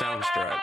Soundstripe.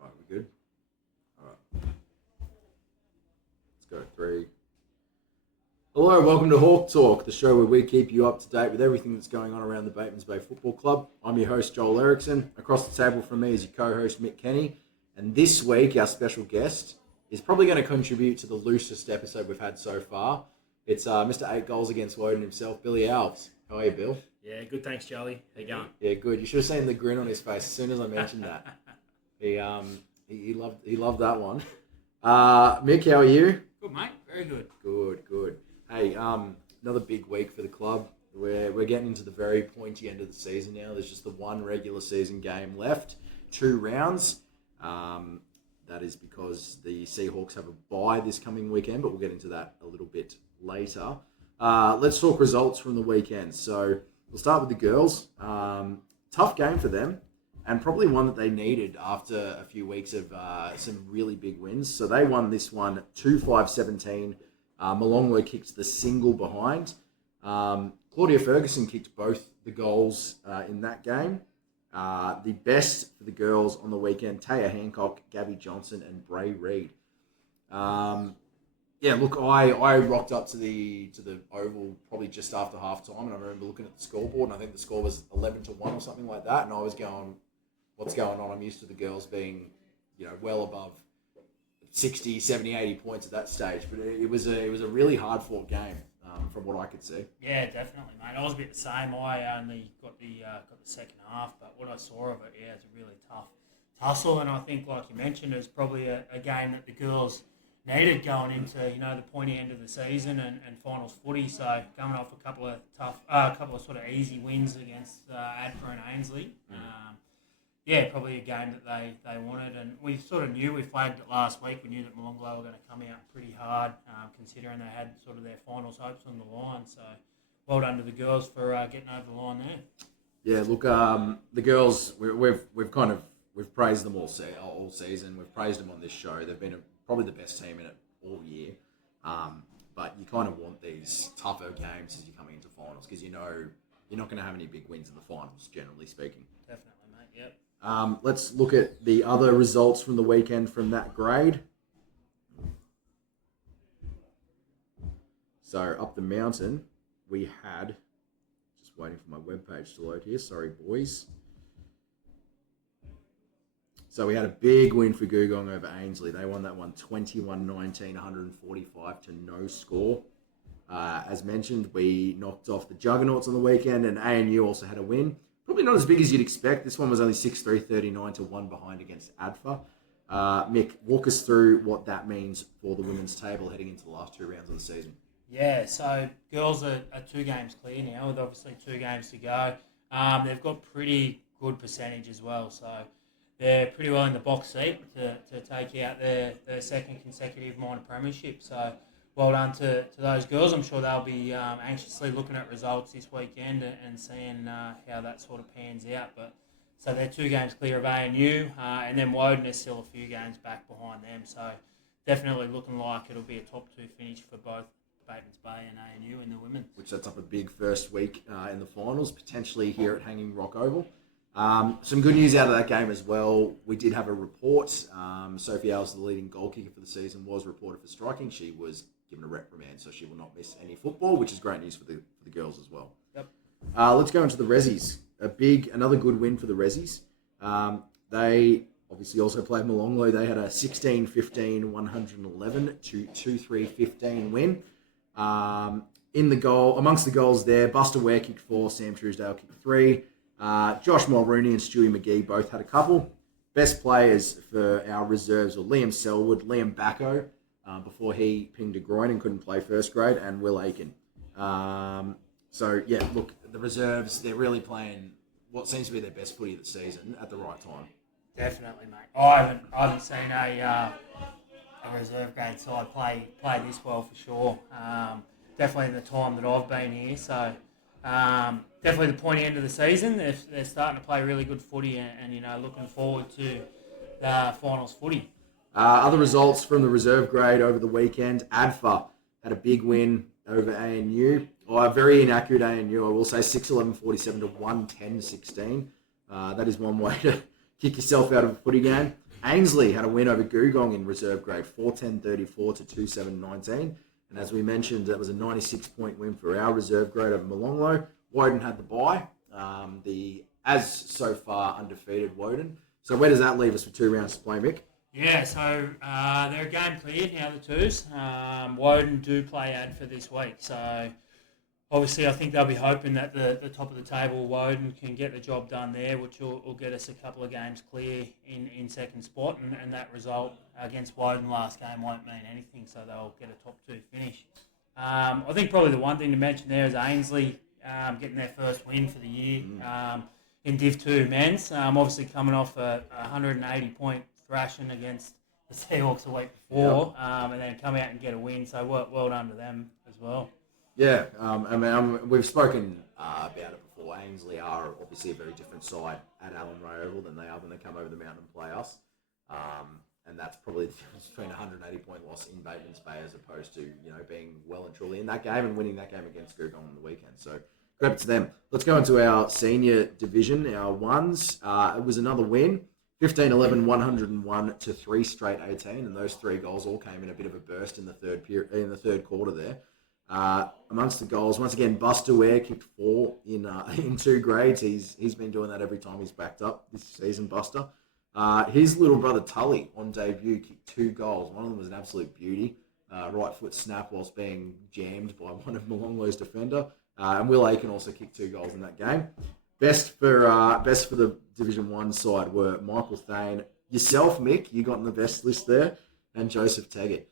Alright, we good? Alright. Let's go. 3. Hello, welcome to Hawk Talk, the show where we keep you up to date with everything that's going on around the Batemans Bay Football Club. I'm your host, Joel Erickson. Across the table from me is your co-host, Mick Kenny. And this week, our special guest is probably going to contribute to the loosest episode we've had so far. It's Mr. 8 goals against Woden himself, Billy Alves. How are you, Bill? Yeah, good. Thanks, Joey. How you going? Yeah, good. You should have seen the grin on his face as soon as I mentioned that. He loved that one. Mick, how are you? Good, mate. Very good. Good. Hey, another big week for the club. We're getting into the very pointy end of the season now. There's just the one regular season game left, 2 rounds. That is because the Seahawks have a bye this coming weekend, but we'll get into that a little bit later. Let's talk results from the weekend. So we'll start with the girls. Tough game for them, and probably one that they needed after a few weeks of some really big wins. So they won this one 2-5-17. Malonglo kicked the single behind. Claudia Ferguson kicked both the goals in that game. The best for the girls on the weekend, Taya Hancock, Gabby Johnson, and Bray Reid. Yeah, look, I rocked up to the Oval probably just after half time, and I remember looking at the scoreboard, and I think the score was 11-1 or something like that, and I was going, what's going on? I'm used to the girls being, well above 60, 70, 80 points at that stage, but it was a really hard fought game from what I could see. Yeah, definitely, mate. I was a bit the same. I only got the second half, but what I saw of it, it's a really tough tussle, and I think, like you mentioned, it's probably a game that the girls needed going into the pointy end of the season and finals footy. So coming off a couple of sort of easy wins against Adfa and Ainsley. Probably a game that they wanted, and we sort of knew, we flagged it last week, we knew that Malonglo were going to come out pretty hard, considering they had sort of their finals hopes on the line, so well done to the girls for getting over the line there. Yeah, look, the girls, we've praised them all season, we've praised them on this show, they've been probably the best team in it all year, but you kind of want these tougher games as you're coming into finals, because you're not going to have any big wins in the finals, generally speaking. Definitely, mate, yep. Let's look at the other results from the weekend from that grade. So up the mountain, we had, just waiting for my webpage to load here, sorry boys. So we had a big win for Googong over Ainsley. They won that one 21-19, 145 to no score. As mentioned, we knocked off the Juggernauts on the weekend, and ANU also had a win. Probably not as big as you'd expect. This one was only 6-3, 39 to 1 behind against ADFA. Mick, walk us through what that means for the women's table heading into the last 2 rounds of the season. Yeah, so girls are 2 games clear now, with obviously 2 games to go. They've got pretty good percentage as well, so they're pretty well in the box seat to take out their second consecutive minor premiership. So well done to those girls. I'm sure they'll be anxiously looking at results this weekend and seeing how that sort of pans out. But so they're 2 games clear of ANU, and then Woden is still a few games back behind them. So definitely looking like it'll be a top 2 finish for both Batemans Bay and ANU in the women. Which sets up a big first week in the finals, potentially here at Hanging Rock Oval. Some good news out of that game as well. We did have a report. Sophie Alves, the leading goal kicker for the season, was reported for striking. She was given a reprimand, so she will not miss any football, which is great news for the girls as well. Yep. Let's go into the Rezzies. Another good win for the Rezzies. They obviously also played Malonglo. They had a 16-15, 111 to 2-3-15 win. In the goal, amongst the goals there, Buster Ware kicked 4, Sam Truesdale kicked 3. Josh Mulrooney and Stewie McGee both had a couple. Best players for our reserves were Liam Selwood, Liam Bacco, before he pinged a groin and couldn't play first grade, and Will Aiken. Look, the reserves, they're really playing what seems to be their best footy of the season at the right time. Definitely, mate. I haven't seen a reserve grade side play this well for sure. Definitely in the time that I've been here. So definitely the pointy end of the season. They're starting to play really good footy, and looking forward to the finals footy. Other results from the reserve grade over the weekend. ADFA had a big win over ANU. A very inaccurate ANU, I will say, 6-11-47 to 110-16. That is one way to kick yourself out of a footy game. Ainsley had a win over Googong in reserve grade, 410-34 to 27-19. And as we mentioned, that was a 96-point win for our reserve grade over Molonglo. Woden had the bye, as so far undefeated Woden. So where does that leave us for 2 rounds to play, Mick? Yeah, so they're a game cleared now, the twos. Woden do play ADFA this week, so obviously I think they'll be hoping that the top of the table, Woden, can get the job done there, which will get us a couple of games clear in second spot, and that result against Woden last game won't mean anything, so they'll get a top 2 finish. I think probably the one thing to mention there is Ainsley getting their first win for the year in Div 2 men's, obviously coming off a 180-point thrashing against the Seahawks a week before, and then come out and get a win. So well done to them as well. Yeah, we've spoken about it before. Ainsley are obviously a very different side at Allen Ray Oval than they are when they come over the mountain and play us. And that's probably the difference between a 180-point loss in Bateman's Bay as opposed to being well and truly in that game and winning that game against Googong on the weekend. So credit to them. Let's go into our senior division, our ones. It was another win. 15-11, 101 to 3 straight 18, and those 3 goals all came in a bit of a burst in the third quarter there. Amongst the goals, once again, Buster Ware kicked 4 in 2 grades. He's been doing that every time he's backed up this season, Buster. His little brother Tully on debut kicked 2 goals. One of them was an absolute beauty. Right foot snap whilst being jammed by one of Molonglo's defender. And Will Aiken also kicked 2 goals in that game. Best for the Division 1 side were Michael Thane, yourself, Mick, you got in the best list there, and Joseph Teggett.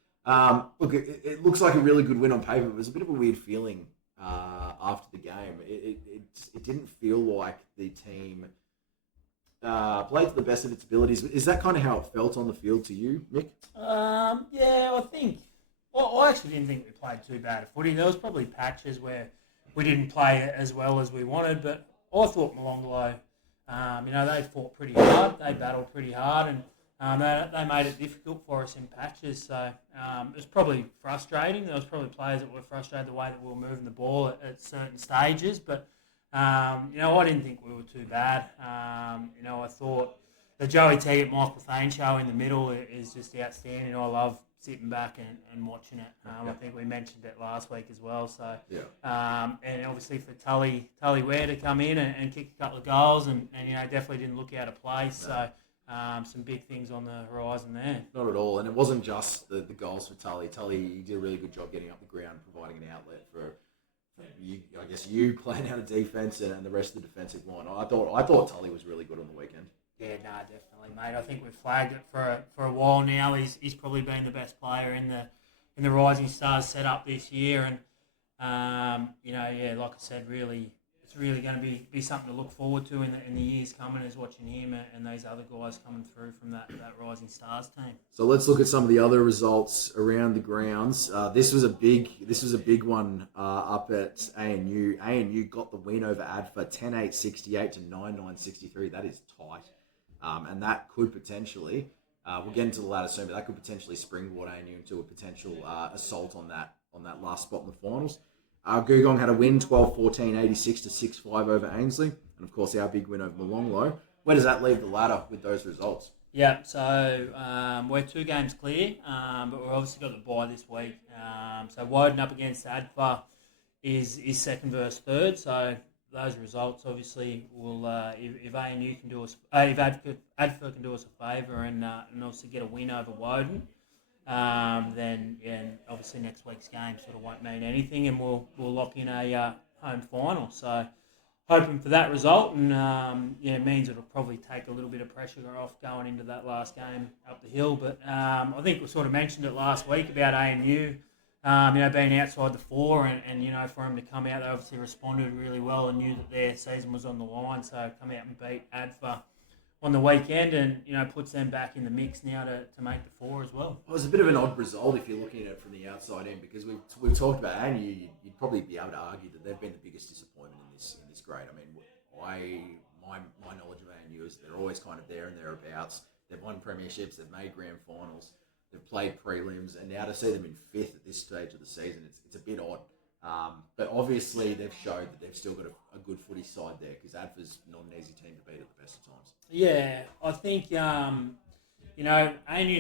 Look, it looks like a really good win on paper, but it was a bit of a weird feeling after the game. It didn't feel like the team played to the best of its abilities. Is that kind of how it felt on the field to you, Mick? Yeah, I think. Well, I actually didn't think we played too bad at footy. There was probably patches where we didn't play as well as we wanted, but I thought Molonglo, they fought pretty hard. They battled pretty hard, and they made it difficult for us in patches. So it was probably frustrating. There was probably players that were frustrated the way that we were moving the ball at certain stages. But, I didn't think we were too bad. I thought the Joey Teggett, Michael Thane show in the middle is just outstanding. I love sitting back and watching it. I think we mentioned it last week as well. So, and obviously for Tully Ware to come in and kick a couple of goals and definitely didn't look out of place. No. So some big things on the horizon there. Not at all. And it wasn't just the goals for Tully. Tully did a really good job getting up the ground, providing an outlet for you playing out of defence and the rest of the defensive line. I thought Tully was really good on the weekend. Yeah, no, definitely, mate. I think we've flagged it for a while now. He's probably been the best player in the Rising Stars setup this year, and like I said, it's really going to be something to look forward to in the years coming. Is watching him and these other guys coming through from that Rising Stars team. So let's look at some of the other results around the grounds. This was a big one up at ANU. ANU got the win over ADFA 10-8-68 to 9-9-63. That is tight. And that could potentially, we'll get into the ladder soon, but that could potentially springboard ANU into a potential assault on that last spot in the finals. Googong had a win, 12-14, 86-65 over Ainsley. And of course, our big win over Molonglo. Where does that leave the ladder with those results? Yeah, so we're 2 games clear, but we've obviously got the bye this week. So Woden up against ADFA is second versus third, so those results obviously will, if ANU can do us, if ADFA can do us a favour and also get a win over Woden, then obviously next week's game sort of won't mean anything, and we'll lock in a home final. So hoping for that result, and it means it'll probably take a little bit of pressure off going into that last game up the hill. But I think we sort of mentioned it last week about ANU, being outside the four, and for them to come out, they obviously responded really well and knew that their season was on the line. So come out and beat ADFA on the weekend, and puts them back in the mix now to make the four as well. It was a bit of an odd result if you're looking at it from the outside in, because we've talked about ANU. You'd probably be able to argue that they've been the biggest disappointment in this grade. I mean, my knowledge of ANU is they're always kind of there and thereabouts. They've won premierships, they've made grand finals, they've played prelims, and now to see them in fifth at this stage of the season, it's a bit odd. But obviously they've showed that they've still got a good footy side there, because ADFA's not an easy team to beat at the best of times. Yeah, I think ANU's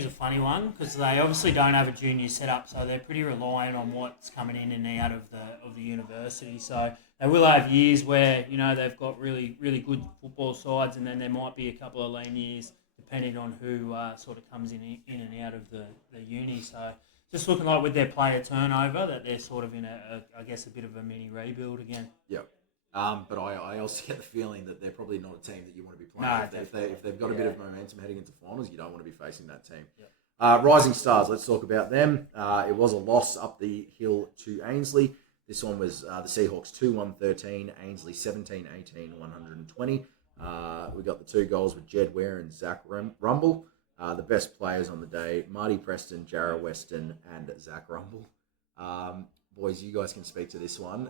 a funny one because they obviously don't have a junior setup, so they're pretty reliant on what's coming in and out of the university. So they will have years where they've got really really good football sides, and then there might be a couple of lean years depending on who sort of comes in and out of the uni. So just looking like with their player turnover that they're sort of in a bit of a mini rebuild again. Yep. But I also get the feeling that they're probably not a team that you want to be playing. No, if they've got a bit of momentum heading into finals, you don't want to be facing that team. Yep. Rising Stars, let's talk about them. It was a loss up the hill to Ainsley. This one was the Seahawks 2-1-13, Ainsley 17-18, 120. We got the 2 goals with Jed Ware and Zach Rumble. The best players on the day, Marty Preston, Jarrah Weston, and Zach Rumble. Boys, you guys can speak to this one.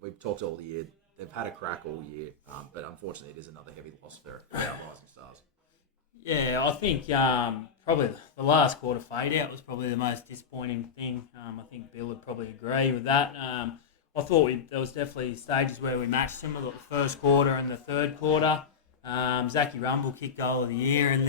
We've talked all year. They've had a crack all year, but unfortunately it is another heavy loss for our Rising Stars. Yeah, I think probably the last quarter fade out was probably the most disappointing thing. I think Bill would probably agree with that. I thought there was definitely stages where we matched them. I thought the first quarter and the third quarter. Zachy Rumble kicked goal of the year in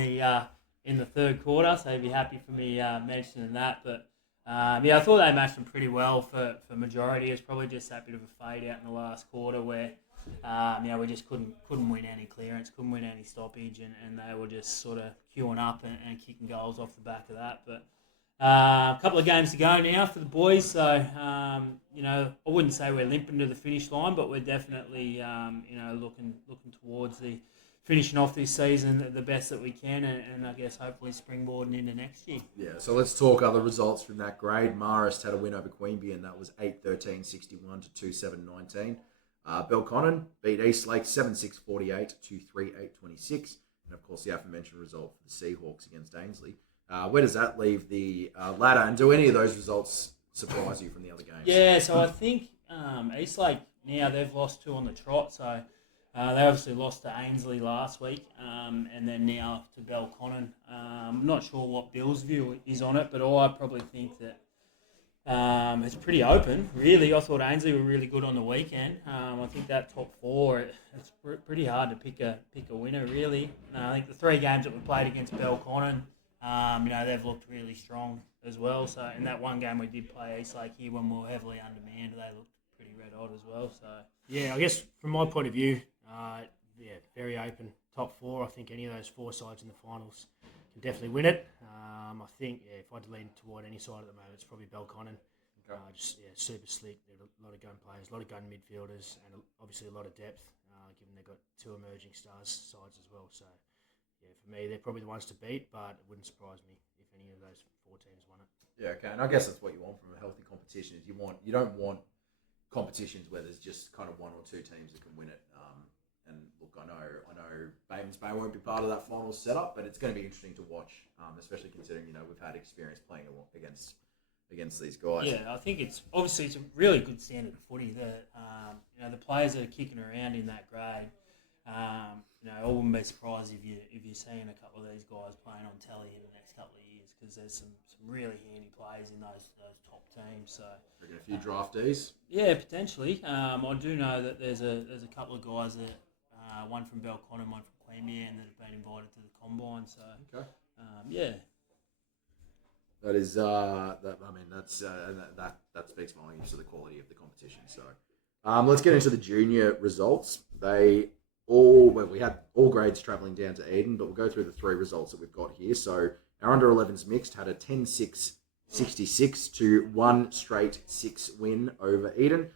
the third quarter, so he'd be happy for me mentioning that. But I thought they matched them pretty well for majority. It was probably just that bit of a fade out in the last quarter where we just couldn't win any clearance, couldn't win any stoppage, and they were just sort of queuing up and kicking goals off the back of that. But a couple of games to go now for the boys, so I wouldn't say we're limping to the finish line, but we're definitely looking towards the finishing off this season the best that we can, and I guess hopefully springboarding into next year. Yeah, so let's talk other results from that grade. Marist had a win over Queanbeyan, and that was 8-13-61 to 2-7-19. Belconnen beat Eastlake 7-6-48 to 3-8-26. And of course the aforementioned result for the Seahawks against Ainsley. Where does that leave the ladder? And do any of those results surprise you from the other games? Yeah, so I think Eastlake now they've lost 2 on the trot, so they obviously lost to Ainsley last week, and then now to Belconnen. I'm not sure what Bill's view is on it, but I probably think that it's pretty open, really. I thought Ainsley were really good on the weekend. I think that top 4, it's pretty hard to pick a winner, really. I think the 3 games that we played against Belconnen, they've looked really strong as well. So in that one game we did play Eastlake here when we were heavily undermanned, they looked pretty red hot as well. So yeah, I guess from my point of view, very open top 4. I think any of those 4 sides in the finals can definitely win it. I think if I'd lean toward any side at the moment, it's probably Belconnen. Okay. Super slick. There are a lot of gun players, a lot of gun midfielders, and obviously a lot of depth. Given they've got 2 emerging stars sides as well. So yeah, for me, they're probably the ones to beat, but it wouldn't surprise me if any of those 4 teams won it. Yeah, okay, and I guess that's what you want from a healthy competition. Is you don't want competitions where there's just kind of 1 or 2 teams that can win it. And look, I know Batemans Bay won't be part of that final setup, but it's going to be interesting to watch, especially considering we've had experience playing against these guys. Yeah, I think it's a really good standard of footy. The players that are kicking around in that grade. I wouldn't be surprised if you're seeing a couple of these guys playing on telly in the next couple of years, because there's some really handy players in those top teams. So reckon a few draftees. Yeah, potentially. I do know that there's a couple of guys that one from Belconnen, one from Queanbeyan, that have been invited to the combine. So okay. Yeah. That is that speaks volumes to the quality of the competition. So let's get into the junior results. We had all grades travelling down to Eden, but we'll go through the 3 results that we've got here. So our under 11s mixed had a 10-6-66 to 1 straight 6 win over Eden.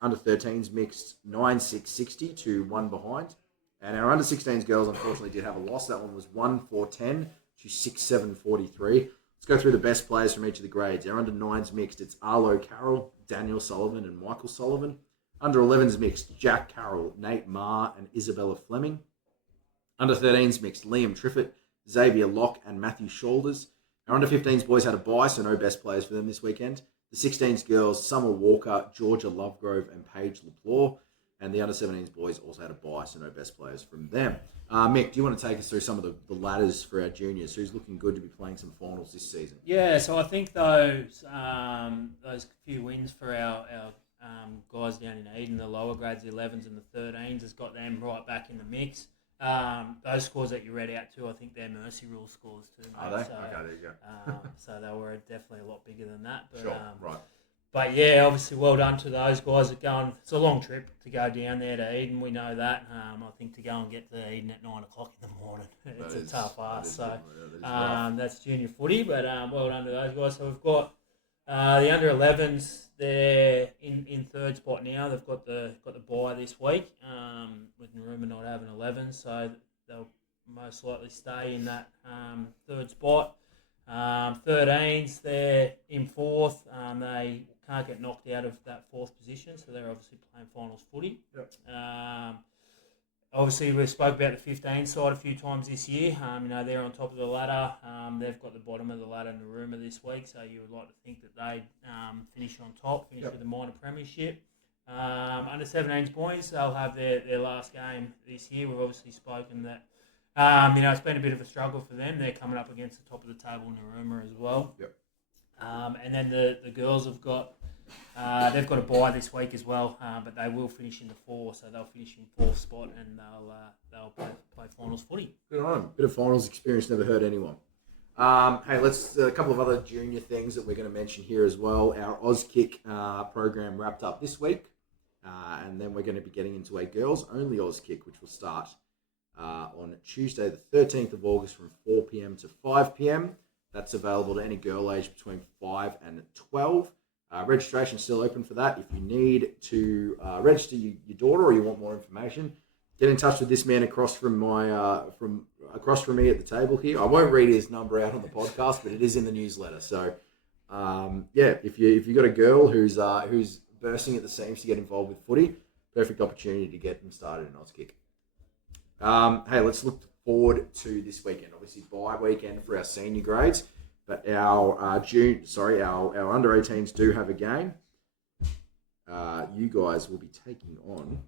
Under 13s mixed 9-6-60 to 1 behind. And our under 16s girls unfortunately did have a loss. That one was 1-4-10 to 6-7-43. Let's go through the best players from each of the grades. Our under 9s mixed, it's Arlo Carroll, Daniel Sullivan, and Michael Sullivan. Under 11s mixed, Jack Carroll, Nate Marr, and Isabella Fleming. Under 13s mixed, Liam Triffett, Xavier Locke, and Matthew Shoulders. Our under 15s boys had a bye, so no best players for them this weekend. The 16s girls, Summer Walker, Georgia Lovegrove, and Paige LaPlaw. And the under 17s boys also had a bye, so no best players from them. Mick, do you want to take us through some of the ladders for our juniors? Who's looking good to be playing some finals this season? Yeah, so I think those few wins for our guys down in Eden, the lower grades, the 11s and the 13s, has got them right back in the mix. Those scores that you read out too, I think they're Mercy Rule scores too. Mate. Are they? So, okay, there you go. so they were definitely a lot bigger than that. But, sure, right. But yeah, obviously well done to those guys that going. It's a long trip to go down there to Eden. We know that. I think to go and get to Eden at 9 o'clock in the morning, it's a tough ask. So that's junior footy, but well done to those guys. So we've got the under 11s. They're in third spot now. They've got the bye this week with Narooma not having 11, so they'll most likely stay in that third spot. 13s, they're in fourth. They can't get knocked out of that fourth position, so they're obviously playing finals footy. Yep. Obviously, we spoke about the 15 side a few times this year. They're on top of the ladder. They've got the bottom of the ladder in Narooma this week, so you would like to think that they'd finish on top, finish with the minor premiership. Under 17s boys, they'll have their last game this year. We've obviously spoken that it's been a bit of a struggle for them. They're coming up against the top of the table in Narooma as well. Yep. And then the girls have got they've got a bye this week as well, but they will finish in the 4, so they'll finish in fourth spot and they'll play finals footy. Good on them. Bit of finals experience never hurt anyone. Hey, let's a couple of other junior things that we're going to mention here as well. Our AusKick program wrapped up this week, and then we're going to be getting into a girls-only AusKick, which will start on Tuesday, the 13th of August from 4 p.m. to 5 p.m. That's available to any girl age between 5 and 12. Registration is still open for that. If you need to register your daughter or you want more information, get in touch with this man across from across from me at the table here. I won't read his number out on the podcast, but it is in the newsletter. So, if you've got a girl who's bursting at the seams to get involved with footy, perfect opportunity to get them started in AusKick. Hey, let's look forward to this weekend. Obviously, bye weekend for our senior grades, but our under 18s do have a game. You guys will be taking on.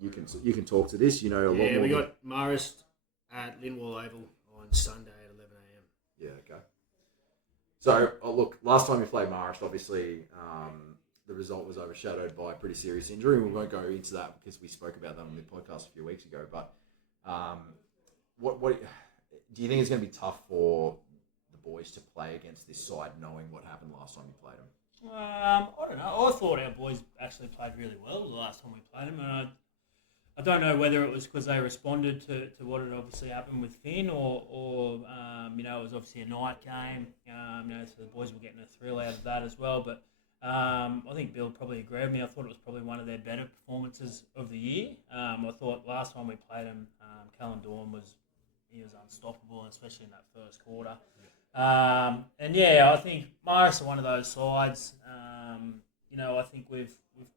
You can talk to this. You know a lot more. Yeah, we got Marist at Lindwall Oval on Sunday at 11 a.m. Yeah, okay. So, look, last time we played Marist, obviously the result was overshadowed by a pretty serious injury. We won't go into that because we spoke about that on the podcast a few weeks ago. But what do you think it's going to be tough for the boys to play against this side, knowing what happened last time you played them? I don't know. I thought our boys actually played really well the last time we played them. And I don't know whether it was because they responded to what had obviously happened with Finn or it was obviously a night game. So the boys were getting a thrill out of that as well. But I think Bill probably agreed with me. I thought it was probably one of their better performances of the year. I thought last time we played him, Callum Dawn was unstoppable, especially in that first quarter. I think Morris are one of those sides. I think we've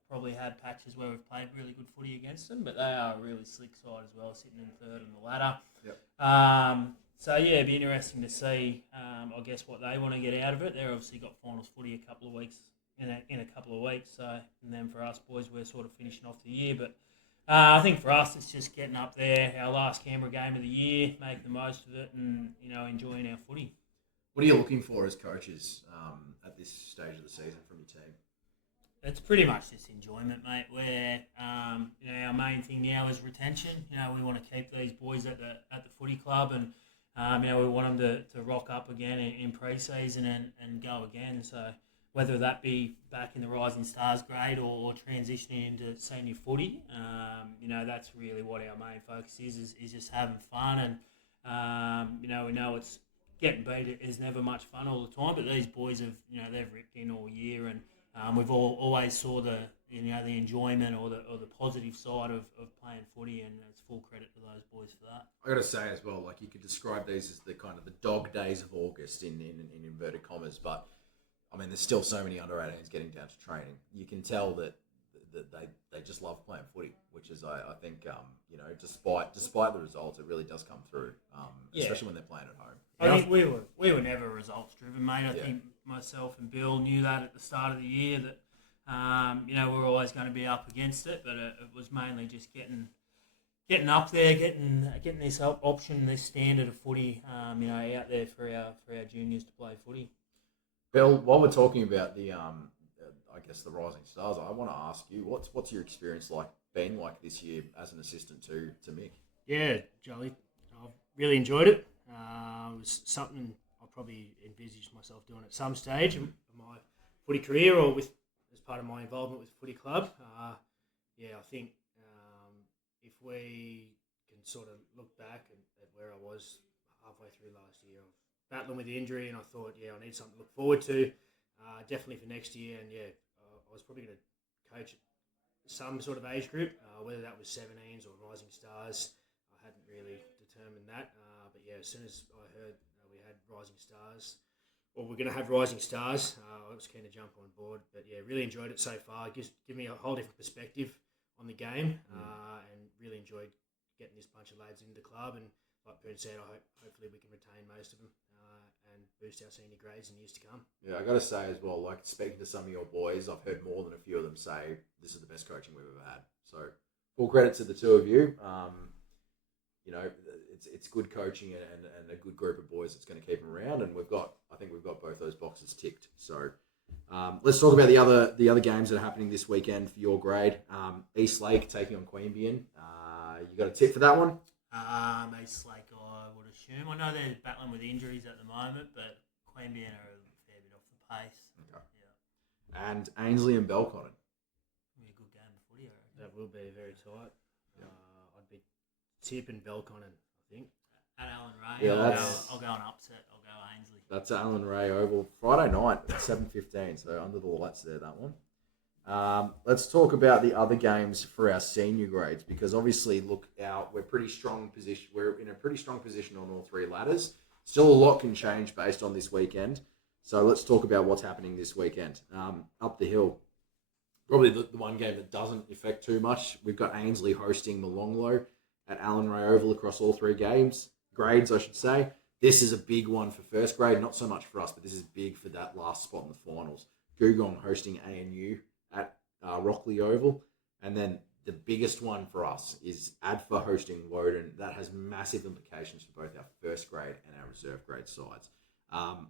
probably had patches where we've played really good footy against them, but they are a really slick side as well, sitting in third on the ladder. Yep. It'd be interesting to see, I guess, what they want to get out of it. They've obviously got finals footy a couple of weeks. In a couple of weeks, and then for us boys, we're sort of finishing off the year. But I think for us, it's just getting up there, our last Canberra game of the year, make the most of it, and enjoying our footy. What are you looking for as coaches at this stage of the season from your team? It's pretty much just enjoyment, mate. Where our main thing now is retention. We want to keep these boys at the footy club, and we want them to rock up again in pre-season and go again. So whether that be back in the Rising Stars grade or transitioning into senior footy, that's really what our main focus is just having fun. And, we know it's getting beat is never much fun all the time, but these boys have, they've ripped in all year, and we've always saw the the enjoyment or the positive side of playing footy, and it's full credit to those boys for that. I got to say as well, like you could describe these as the kind of the dog days of August in inverted commas, but I mean, there's still so many under 18s getting down to training. You can tell that they just love playing footy, which is I think despite the results, it really does come through, especially when they're playing at home. I think we were never results driven, mate. I think myself and Bill knew that at the start of the year that we were always going to be up against it, but it was mainly just getting up there, getting this option, this standard of footy, out there for our juniors to play footy. Bill, while we're talking about the I guess the Rising Stars, I want to ask you what's your experience been like this year as an assistant to Mick? Yeah, Jolly, I've really enjoyed it. It was something I probably envisaged myself doing at some stage of my footy career, or as part of my involvement with the footy club. I think if we can sort of look back at where I was halfway through last year, battling with the injury, and I thought, I need something to look forward to, definitely for next year. And I was probably going to coach some sort of age group, whether that was 17s or Rising Stars. I hadn't really determined that, but as soon as I heard we had Rising Stars, or we're going to have Rising Stars, I was keen to jump on board. But really enjoyed it so far. It gives me a whole different perspective on the game, and really enjoyed getting this bunch of lads into the club. And like Pern said, hopefully we can retain most of them and boost our senior grades in years to come. Yeah, I got to say as well, like speaking to some of your boys, I've heard more than a few of them say this is the best coaching we've ever had. So full credit to the two of you. It's good coaching and a good group of boys that's going to keep them around, and I think we've got both those boxes ticked. So let's talk about the other games that are happening this weekend for your grade. East Lake taking on Queanbeyan. You got a tip for that one? East Lake, I would assume. I know they're battling with injuries at the moment, but Queanbeyan are a fair bit off the pace. Okay. Yeah. And Ainsley and Belconnen. It'll be a good game of footy, I reckon. That will be very tight. Yeah. I'd be tipping Belconnen, I think. At Allen Ray, yeah, I'll go an upset. I'll go Ainsley. That's Allen Ray Oval, Friday night at 7:15. So under the lights there, that one. Let's talk about the other games for our senior grades, because obviously, we're pretty strong position. We're in a pretty strong position on all three ladders. Still, a lot can change based on this weekend. So let's talk about what's happening this weekend. Up the hill, probably the one game that doesn't affect too much. We've got Ainsley hosting Molonglo at Allen Ray Oval across all three grades, I should say. This is a big one for first grade, not so much for us, but this is big for that last spot in the finals. Googong hosting ANU at Rockley Oval. And then the biggest one for us is ADFA hosting Woden. That has massive implications for both our first grade and our reserve grade sides. I'm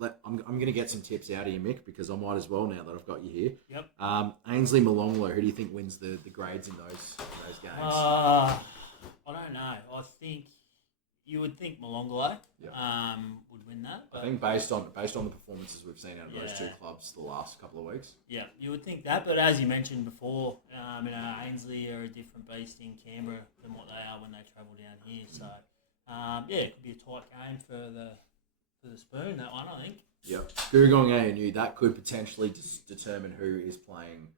going to get some tips out of you, Mick, because I might as well now that I've got you here. Yep. Ainsley Molonglo, who do you think wins the grades in those games? I don't know. You would think Molonglo would win that. I think based on the performances we've seen out of those two clubs the last couple of weeks. Yeah, you would think that, but as you mentioned before, Ainsley are a different beast in Canberra than what they are when they travel down here. So, it could be a tight game for the spoon, that one, I think. Yep. Googong ANU, that could potentially determine who is playing,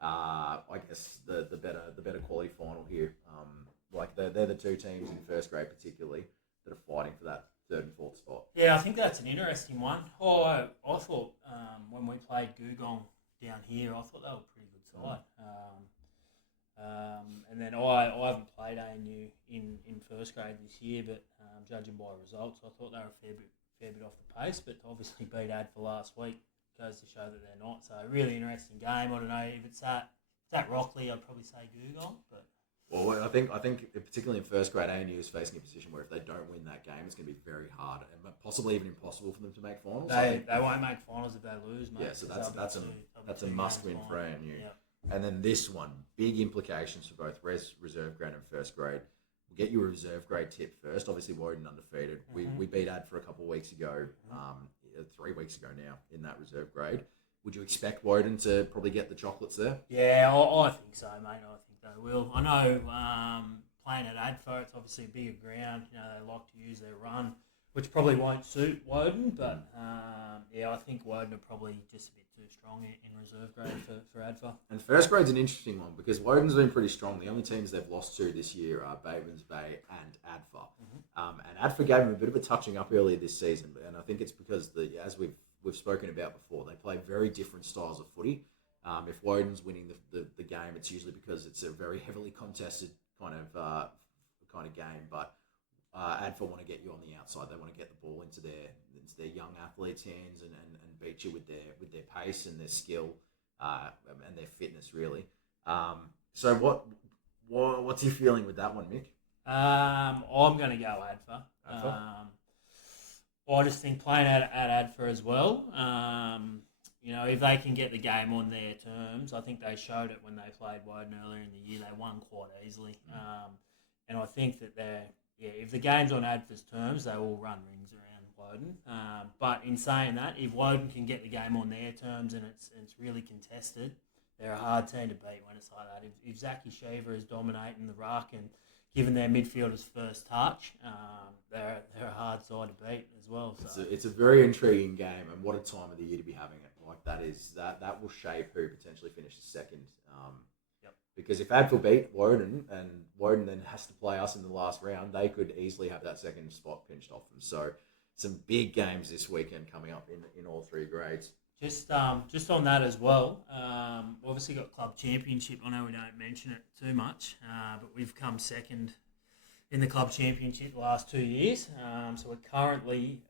I guess, the better quality final here. They're the two teams in first grade particularly that are fighting for that third and fourth spot. Yeah, I think that's an interesting one. I thought when we played Googong down here, I thought they were a pretty good side. And then I haven't played ANU in first grade this year, but judging by results, I thought they were a fair bit off the pace, but obviously beat ADFA last week goes to show that they're not. So a really interesting game. I don't know if it's at Rockley, I'd probably say Googong, but. Well, I think particularly in first grade, ANU is facing a position where if they don't win that game, it's going to be very hard and possibly even impossible for them to make finals. They won't make finals if they lose, mate. Yeah, so that's a must-win for ANU. Yep. And then this one, big implications for both reserve grade and first grade. We'll get you a reserve grade tip first. Obviously, Woden undefeated. Mm-hmm. We beat AD for a couple of weeks ago, 3 weeks ago now in that reserve grade. Would you expect Woden to probably get the chocolates there? Yeah, I think so, mate. I think they will. I know playing at ADFA, it's obviously a bigger ground. They like to use their run which probably won't suit Woden. But I think Woden are probably just a bit too strong in reserve grade for ADFA. And first grade's an interesting one because Woden's been pretty strong. The only teams they've lost to this year are Batemans Bay and ADFA. And ADFA gave them a bit of a touching up earlier this season, and I think it's because as we've spoken about before, they play very different styles of footy. If Woden's winning the game, it's usually because it's a very heavily contested kind of game. But ADFA want to get you on the outside. They want to get the ball into their young athletes' hands and beat you with their pace and their skill and their fitness, really. So what's your feeling with that one, Mick? I'm going to go ADFA. I just think playing at ADFA as well. If they can get the game on their terms, I think they showed it when they played Woden earlier in the year. They won quite easily, and I think that if the game's on ADFA's terms, they will run rings around Woden. But in saying that, if Woden can get the game on their terms and it's really contested, they're a hard team to beat when it's like that. If Zachy Shiva is dominating the ruck and giving their midfielders first touch, they're a hard side to beat as well. So. It's a very intriguing game, and what a time of the year to be having it. Like that will shape who potentially finishes second. Because if ADFA beat Woden and Woden then has to play us in the last round, they could easily have that second spot pinched off them. So some big games this weekend coming up in all three grades. Just on that as well, obviously got club championship. I know we don't mention it too much, but we've come second in the club championship the last 2 years. So we're currently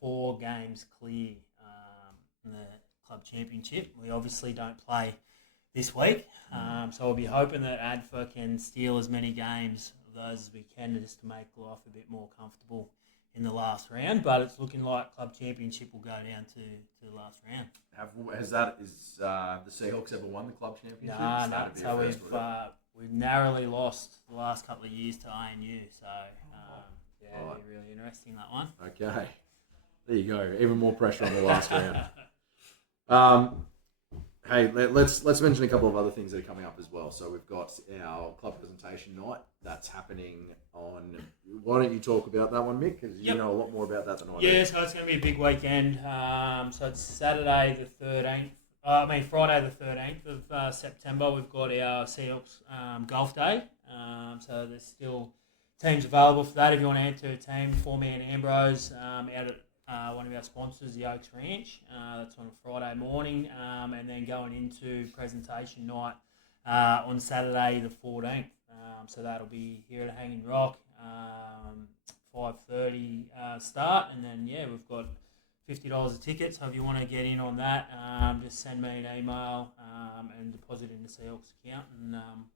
4 games clear in the club championship. We obviously don't play this week, so we'll be hoping that ADFA can steal as many games of those as we can just to make life a bit more comfortable in the last round. But it's looking like club championship will go down to the last round. Is the Seahawks ever won the club championship? No. So we've narrowly lost the last couple of years to ANU. So it'll be really interesting, that one. Okay, there you go. Even more pressure on the last round. Hey, let's mention a couple of other things that are coming up as well. So we've got our club presentation night that's happening on. Why don't you talk about that one, Mick? Because you know a lot more about that than I do. Yeah, so it's going to be a big weekend. So it's Saturday the 13th. Friday the 13th of September. We've got our Seahawks Golf Day. So there's still teams available for that. If you want to enter a team, for me and Ambrose out at one of our sponsors, the Oaks Ranch. That's on a Friday morning, and then going into presentation night on Saturday the 14th. So that'll be here at Hanging Rock, 5:30 start, and then we've got $50 a ticket. So if you want to get in on that, just send me an email and deposit in the Seahawks account, and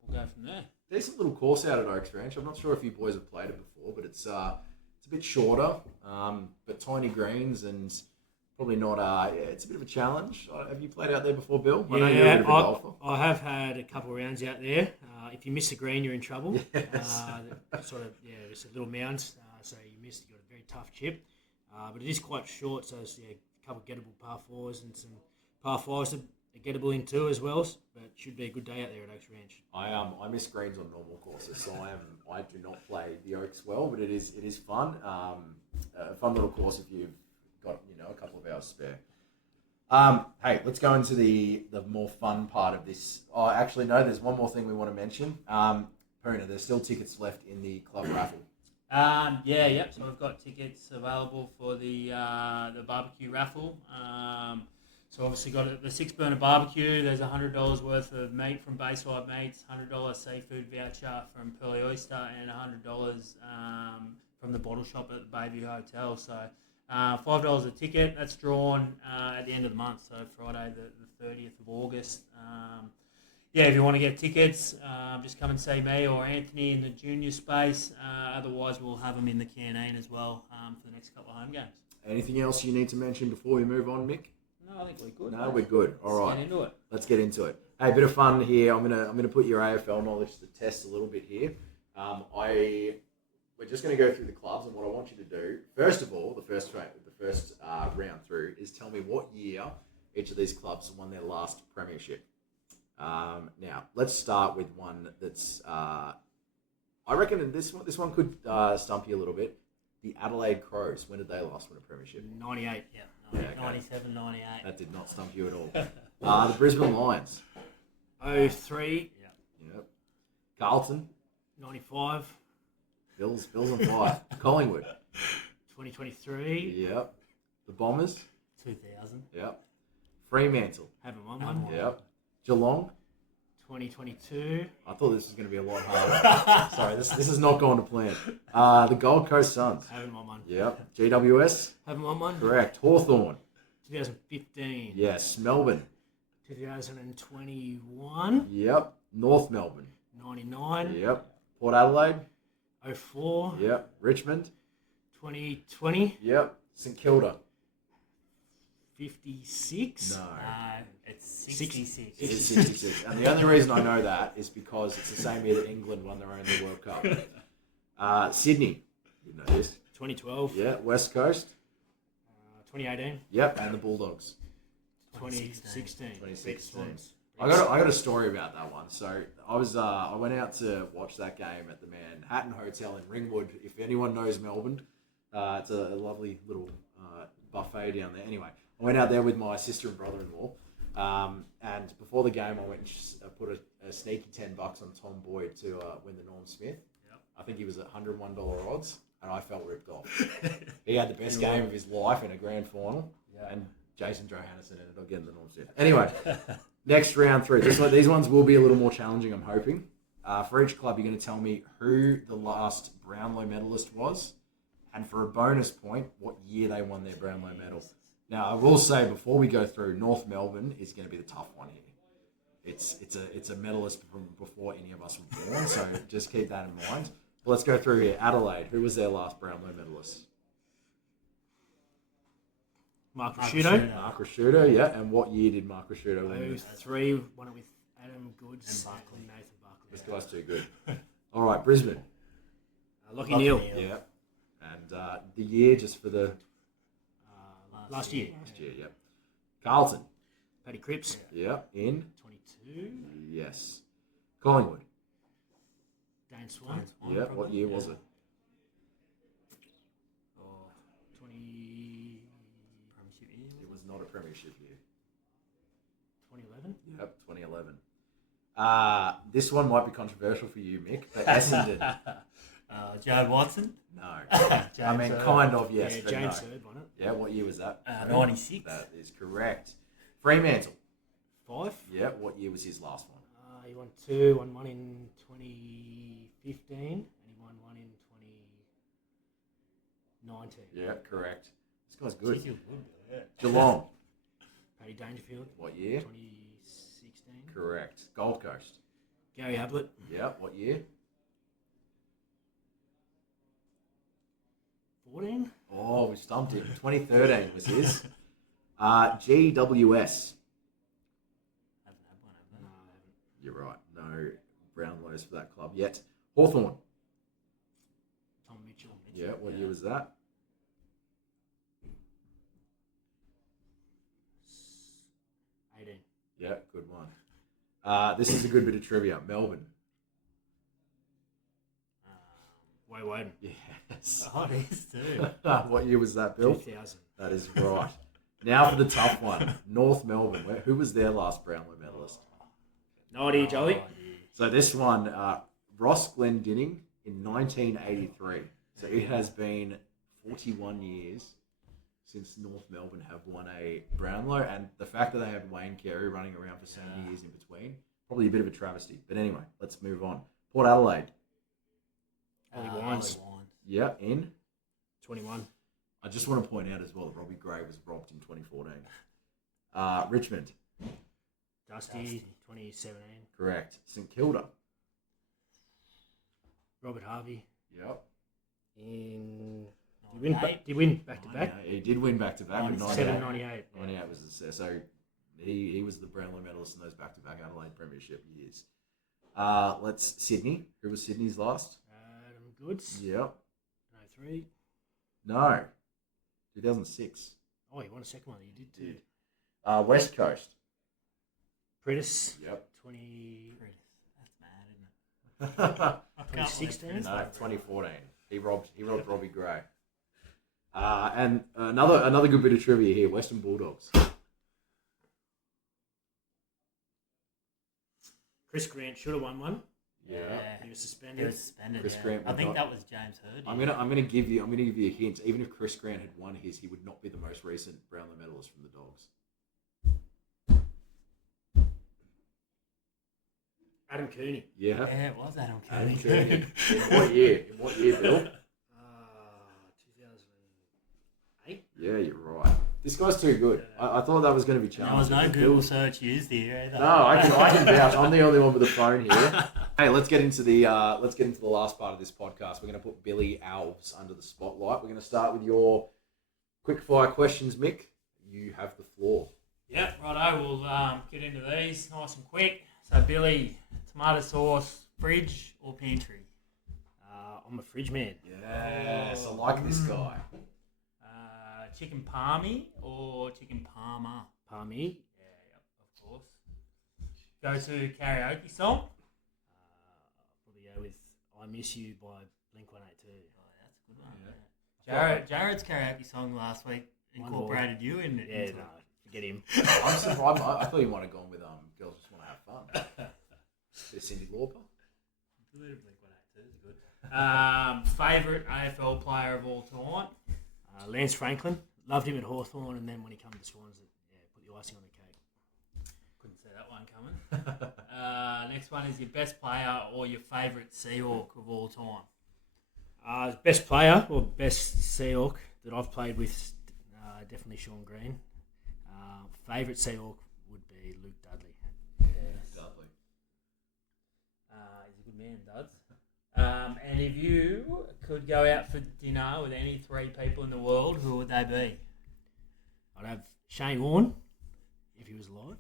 we'll go from there. Decent little course out at Oaks Ranch. I'm not sure if you boys have played it before, but it's a bit shorter, but tiny greens and probably not. It's a bit of a challenge. Have you played out there before, Bill? I know you're a bit of a golfer. I have had a couple of rounds out there. If you miss the green, you're in trouble. Yes. It's a little mound, so you missed. You got a very tough chip, but it is quite short. So it's a couple of gettable par fours and some par fives are gettable in too as well. But it should be a good day out there at Oaks Ranch. I miss greens on normal courses, so I do not play the Oaks well, but it is fun. A fun little course if you've got a couple of hours spare. Hey, let's go into the more fun part of this. Oh, actually, no, there's one more thing we want to mention. Puna, there's still tickets left in the club raffle. So we've got tickets available for the barbecue raffle. So obviously got the 6-burner barbecue. There's $100 worth of meat from Bayside Meats, $100 seafood voucher from Pearly Oyster, and $100 from the bottle shop at the Bayview Hotel. So $5 a ticket. That's drawn at the end of the month, so Friday the 30th of August. If you want to get tickets, just come and see me or Anthony in the junior space. Otherwise, we'll have them in the canteen as well for the next couple of home games. Anything else you need to mention before we move on, Mick? No, I think we're good. No, we're good. All right. Let's get into it. Let's get into it. Hey, a bit of fun here. I'm gonna put your AFL knowledge to the test a little bit here. We're just going to go through the clubs, and what I want you to do, first of all, the first round through, is tell me what year each of these clubs won their last premiership. Now, let's start with one that's, I reckon this one could stump you a little bit. The Adelaide Crows. When did they last win a premiership? 98. Yeah, okay. 97, 98. That did not stump you at all. The Brisbane Lions. 03. Yep. Carlton. 95. Bills on fire. Collingwood. 2023. Yep. The Bombers. 2000. Yep. Fremantle. Haven't won one. Yep. Geelong. 2022. I thought this was going to be a lot harder. Sorry, this is not going to plan. The Gold Coast Suns. Haven't won one. Yep. GWS. Haven't won one. Correct. Hawthorn. 2015. Yes. Melbourne. 2021. Yep. North Melbourne. 99. Yep. Port Adelaide. 04. Yep. Richmond. 2020. Yep. St Kilda. 56. No. It's 66. It's 66. And the only reason I know that is because it's the same year that England won their own World Cup. Sydney. You know this. 2012. Yeah. West Coast. 2018. Yep. And the Bulldogs. 2016. 2016. I got a story about that one. So I went out to watch that game at the Manhattan Hotel in Ringwood. If anyone knows Melbourne, it's a lovely little buffet down there. Anyway, I went out there with my sister and brother-in-law. And before the game, I went and put a sneaky $10 on Tom Boyd to win the Norm Smith. Yep. I think he was at $101 odds, and I felt ripped off. He had the best game of his life in a grand final, and Jason Johannesson ended up getting the Norm Smith. Anyway, next round 3. These ones will be a little more challenging, I'm hoping. For each club, you're going to tell me who the last Brownlow medalist was, and for a bonus point, what year they won their Brownlow medal. Now, I will say before we go through, North Melbourne is going to be the tough one here. It's a medalist from before any of us were born, so just keep that in mind. But let's go through here. Adelaide, who was their last Brownlow medalist? Mark Rasciuto. Mark Rasciuto, yeah. And what year did Mark Rasciuto win? 03. Won it with Adam Goods and Nathan Buckley. This guy's too good. All right, Brisbane. Lockie Neal. Yeah. And the year, just for the... Last year. Last year, yep. Carlton. Paddy Cripps. Yeah. In? 22. Yes. Collingwood. Dane Swan. Yeah. What year was it? 20... Premiership year. It was not a premiership year. 2011. Yep, 2011. This one might be controversial for you, Mick, but Essendon. Jared Watson. No. James I mean, kind of, yes. Yeah, but James no. Hurd won it. Yeah, what year was that? 96. That is correct. Fremantle. 5. Yeah, what year was his last one? He won 2. Won one in 2015, and he won one in 2019. Yeah, correct. This guy's good. Jeez, yeah. Geelong. Paddy Dangerfield. What year? 2016. Correct. Gold Coast. Gary Ablett. Yeah, what year? 14. Oh, we stumped him. 2013 was his. GWS. Haven't had one, have No, they? I haven't. You're right. No Brownlows for that club yet. Hawthorn. Tom Mitchell. Yeah, what year was that? 18. Yeah, good one. This is a good bit of trivia. Melbourne. Way Waden. Yes. Oh, it is too. What year was that, Bill? 2000. That is right. Now for the tough one. North Melbourne. Who was their last Brownlow medalist? No idea, Joey. So this one, Ross Glendinning in 1983. So it has been 41 years since North Melbourne have won a Brownlow, and the fact that they have Wayne Carey running around for so many years in between, probably a bit of a travesty. But anyway, let's move on. Port Adelaide. Ollie Wines. Yeah, in. 21. I just want to point out as well that Robbie Gray was robbed in 2014. Richmond. Dusty. 2017. Correct. St Kilda. Robert Harvey. Yep. Did he win back to back? He did win back to back with 97, 98. 98. 98 was the so he was the Brownlow medalist in those back to back Adelaide Premiership years. Let's Sydney. Who was Sydney's last? Adam Goods. Yep. 03. No. 2006. Oh, he won a second one. He did too. West Coast. Prentice. Yep. 20... That's mad, isn't it? 2016? No, 2014. He robbed Robbie Gray. And another good bit of trivia here: Western Bulldogs. Chris Grant should have won one. Yeah. He was He suspended. was suspended. Chris yeah. Grant I would think not- that was James Hurd. I'm gonna give you a hint. Even if Chris Grant had won his, he would not be the most recent Brownlow medalist from the Dogs. Adam Cooney. Yeah. Yeah, it was Adam Adam Cooney. Cooney. In what year? In what year, Bill? 2008. Yeah, you're right. This guy's too good. I thought that was going to be There was challenging. no but Google Bill- search used here either. No, I can vouch. I'm the only one with a phone here. Hey, let's get into the last part of this podcast. We're going to put Billy Alves under the spotlight. We're going to start with your quick fire questions, Mick. You have the floor. Yep, righto. We'll get into these nice and quick. So, Billy, tomato sauce, fridge or pantry? I'm a fridge man. Yes, I like this guy. Chicken palmy or chicken parma? Palmy. Yeah, yep, of course. Go to karaoke song. Probably go with I Miss You by Blink-182. Oh, that's a good one. Jared's karaoke song last week incorporated you in it. Yeah, into no, it. forget him. I'm surprised. I thought you might have gone with Girls Just Want to Have Fun. Bit of Cindy Lauper. A little Blink-182 is good. Favourite AFL player of all time? Lance Franklin. Loved him at Hawthorn, and then when he came to Swans, put the icing on the cake. Couldn't see that one coming. Next one is your best player or your favourite Seahawk of all time. Best player or best Seahawk that I've played with, definitely Sean Green. Favourite Seahawk would be Luke Dudley. Dudley. He's a good man, Duds. And if you could go out for dinner with any three people in the world, who would they be? I'd have Shane Warne, if he was alive.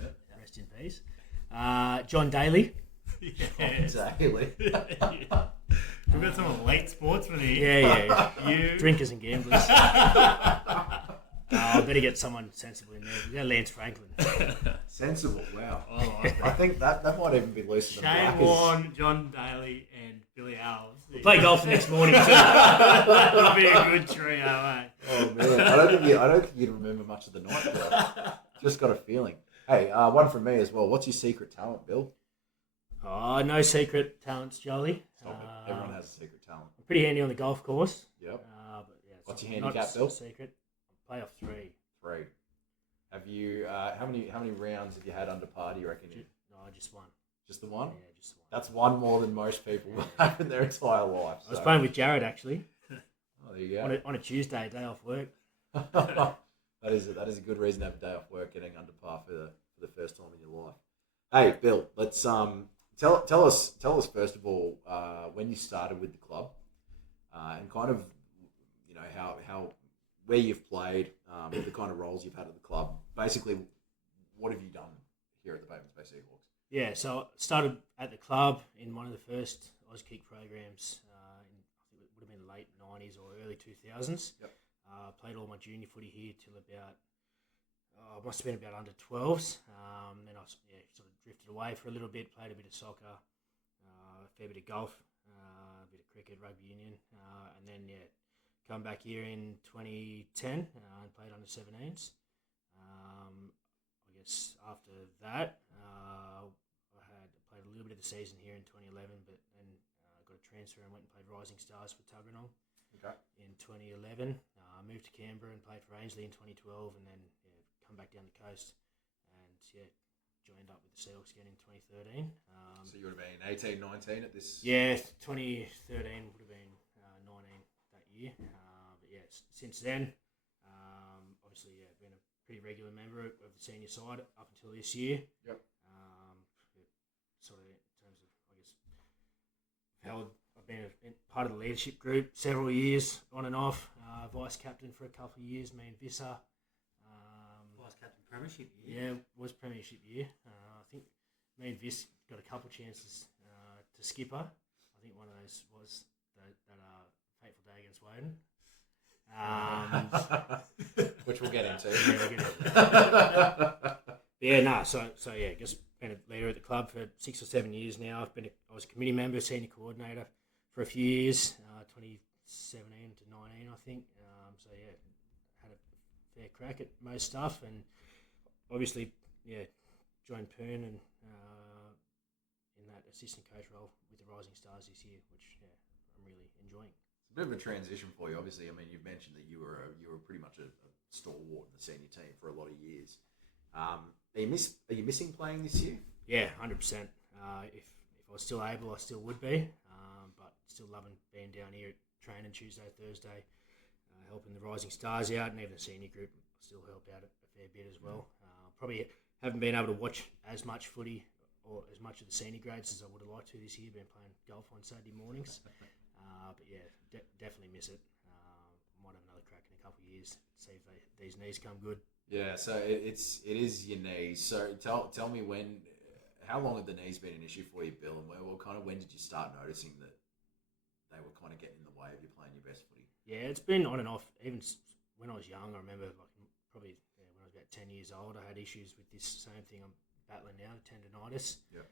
Yeah. Rest in peace. John Daly. Exactly. We've got some elite sportsmen here. Yeah. You. Drinkers and gamblers. I better get someone sensible in there. We got Lance Franklin. Sensible. Wow. I like I think that might even be looser than Shane Blackers. Warne, John Daly, and Billy Alves. We'll play golf the next morning too. That would be a good trio, eh? Oh man, I don't think you'd remember much of the night, Bill. Just got a feeling. Hey, one from me as well. What's your secret talent, Bill? Oh, no secret talents, Jolly. Stop it. Everyone has a secret talent. I'm pretty handy on the golf course. Yep. But yeah, it's What's your not handicap, a Bill? Secret. Play off 3. 3. Have you? How many rounds have you had under par? Do you reckon? No, just one. Just the one? Yeah, just one. That's one more than most people will have in their entire life. I was so- playing with Jared actually Oh, there you go. on a Tuesday, day off work. that is a good reason to have a day off work, getting under par for the first time in your life. Hey, Bill, let's tell us first of all when you started with the club, and kind of how where you've played, the kind of roles you've had at the club. Basically, what have you done here at the Batemans Bay Seahawks? Yeah, so I started at the club in one of the first Auskick programs. I think it would have been late 90s or early 2000s. Yep. Played all my junior footy here till about, must have been about under 12s. Then I sort of drifted away for a little bit, played a bit of soccer, a fair bit of golf, a bit of cricket, rugby union, and then come back here in 2010 and played under 17s. I guess after that, I played a little bit of the season here in 2011, but then got a transfer and went and played Rising Stars for Tuggeranong in 2011. Moved to Canberra and played for Ainsley in 2012, and then come back down the coast and joined up with the Seahawks again in 2013. So you would have been 18, 19 at this? Yeah, 2013 would have been 19 that year. But since then, obviously, been a pretty regular member of the senior side up until this year. Yep. Sort of in terms of, I guess, I've been part of the leadership group several years on and off. Vice captain for a couple of years, me and Visser. Vice captain premiership year. Yeah, was premiership year. I think me and Vis got a couple chances to skipper. I think one of those was that fateful day against Woden. Which we'll get into. I guess been a leader at the club for 6 or 7 years now. I was a committee member, senior coordinator for a few years, 17 to 19, I think. So yeah, had a fair crack at most stuff, and obviously, joined Poon and in that assistant coach role with the Rising Stars this year, which I'm really enjoying. It's a bit of a transition for you, obviously. I mean, you've mentioned that you were pretty much a stalwart in the senior team for a lot of years. Are you missing playing this year? Yeah, 100%. If I was still able, I still would be. But still loving being down here at training Tuesday, Thursday, helping the Rising Stars out, and even the senior group still help out a fair bit as well. Probably haven't been able to watch as much footy or as much of the senior grades as I would have liked to this year. Been playing golf on Saturday mornings, but yeah, definitely miss it. Might have another crack in a couple of years. See if these knees come good. Yeah, so it is your knees. So tell me how long have the knees been an issue for you, Bill, and when did you start noticing that they were kind of getting in the way of you playing your best footy? Yeah, it's been on and off. Even when I was young, I remember probably when I was about 10 years old, I had issues with this same thing I'm battling now, tendonitis. Yeah.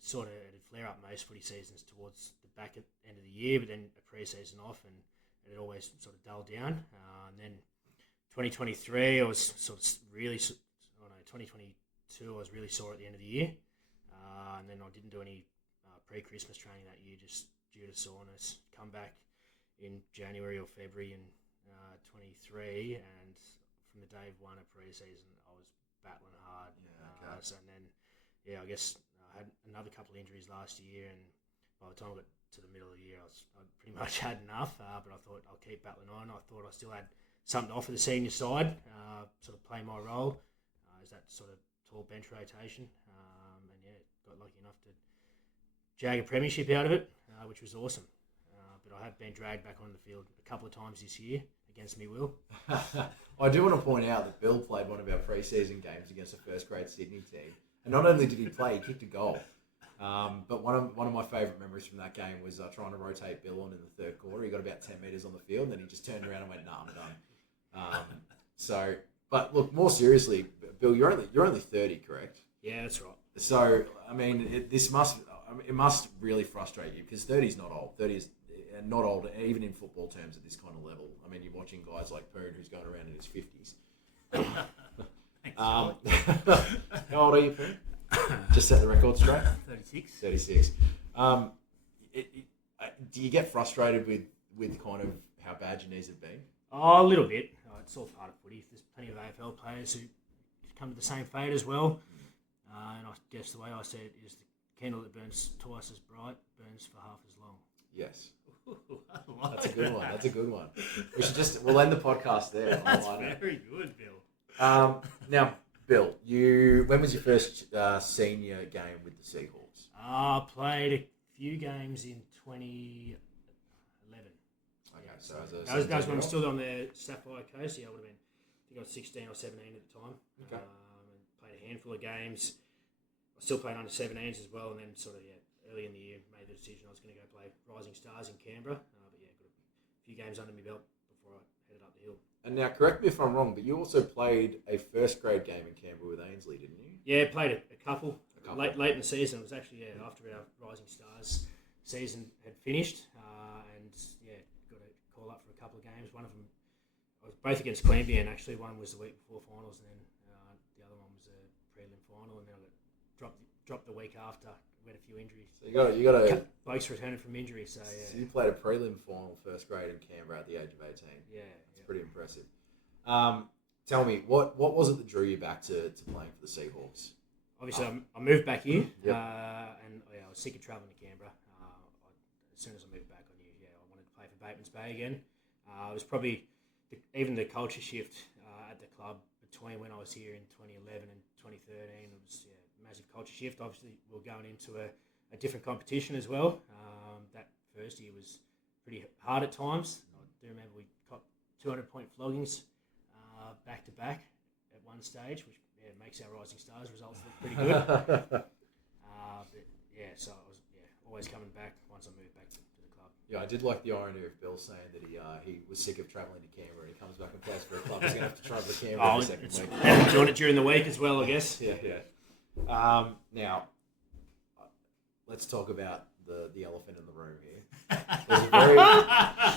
It'd flare up most footy seasons towards the back at the end of the year, but then a pre-season off, and it always sort of dulled down. And then 2023, I was sort of really, 2022, I was really sore at the end of the year. And then I didn't do any pre-Christmas training that year just due to soreness. Come back in January or February in 23, and from the day of one of pre-season, I was battling hard. Yeah, okay. And then, I guess I had another couple of injuries last year, and by the time I got to the middle of the year, I pretty much had enough, but I thought I'll keep battling on. I thought I still had something to offer the senior side, sort of play my role as that sort of tall bench rotation, got lucky enough to jag a premiership out of it, which was awesome. But I have been dragged back on the field a couple of times this year against me will. I do want to point out that Bill played one of our pre-season games against a first-grade Sydney team, and not only did he play, he kicked a goal. But one of my favourite memories from that game was trying to rotate Bill on in the third quarter. He got about 10 metres on the field, and then he just turned around and went, "Nah, I'm done." But look, more seriously, Bill, you're only 30, correct? Yeah, that's right. So, I mean, it must really frustrate you, because 30 is not old. 30 is not old, even in football terms at this kind of level. I mean, you're watching guys like Poon, who's going around in his 50s. How old are you, Poon? Just set the record straight. 36. 36. Do you get frustrated with kind of how bad your knees have been? Oh, a little bit. It's all part of footy. There's plenty of AFL players who come to the same fate as well. And I guess the way I see it is the candle that burns twice as bright burns for half as long. Yes. Ooh, That's a good one. We'll end the podcast there. That's very good, Bill. Now, Bill, when was your first senior game with the Seahawks? I played a few games in 2011. Okay, so that was when I was still on the Sapphire Coast. Yeah, I would have been, I think I was 16 or 17 at the time. Okay. And played a handful of games. I still played under 17s as well, and then sort of early in the year made the decision I was going to go play Rising Stars in Canberra. But got a few games under my belt before I headed up the hill. And now, correct me if I'm wrong, but you also played a first grade game in Canberra with Ainsley, didn't you? Yeah, played a couple. Late in the season. It was actually after our Rising Stars season had finished, and got a call up for a couple of games. One of them, I was both against Queanbeyan actually. One was the week before finals, and then the other one was a prelim final, and then I got dropped the week after. We had a few injuries. So you got a blokes returning from injury. So So you played a prelim final first grade in Canberra at the age of 18. Yeah, it's pretty impressive. Tell me, what was it that drew you back to playing for the Seahawks? Obviously, I moved back here, Yep. and I was sick of travelling to Canberra. As soon as I moved back, I knew I wanted to play for Bateman's Bay again. It was probably even the culture shift at the club between when I was here in 2011 and 2013. It was a massive culture shift. Obviously, we were going into a different competition as well. That first year was pretty hard at times. I do remember we got 200-point floggings back to back at one stage, which makes our Rising Stars results look pretty good. So I was always coming back once I moved back to the club. Yeah, I did like the irony of Bill saying that he was sick of travelling to Canberra, and he comes back and plays for a club. He's going to have to travel to Canberra the second week. And doing it during the week as well, I guess. Yeah. Now, let's talk about the elephant in the room here.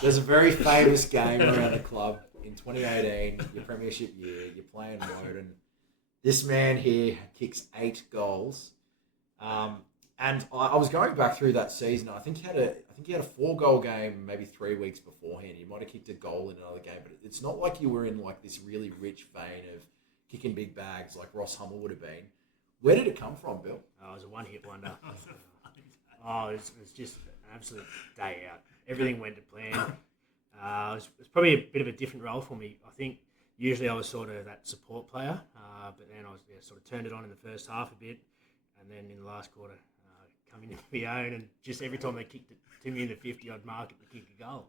There's a very famous game around the club in 2018, your premiership year. You're playing Woden. This man here kicks 8 goals. And I was going back through that season. I think he had a 4-goal game maybe 3 weeks beforehand. He might have kicked a goal in another game, but it's not like you were in like this really rich vein of kicking big bags like Ross Hummel would have been. Where did it come from, Bill? Oh, it was a one-hit wonder. It was just an absolute day out. Everything went to plan. It was probably a bit of a different role for me. I think usually I was sort of that support player, but then I sort of turned it on in the first half a bit, and then in the last quarter, coming into my own, and just every time they kicked it to me in the 50, I'd mark it to kick a goal.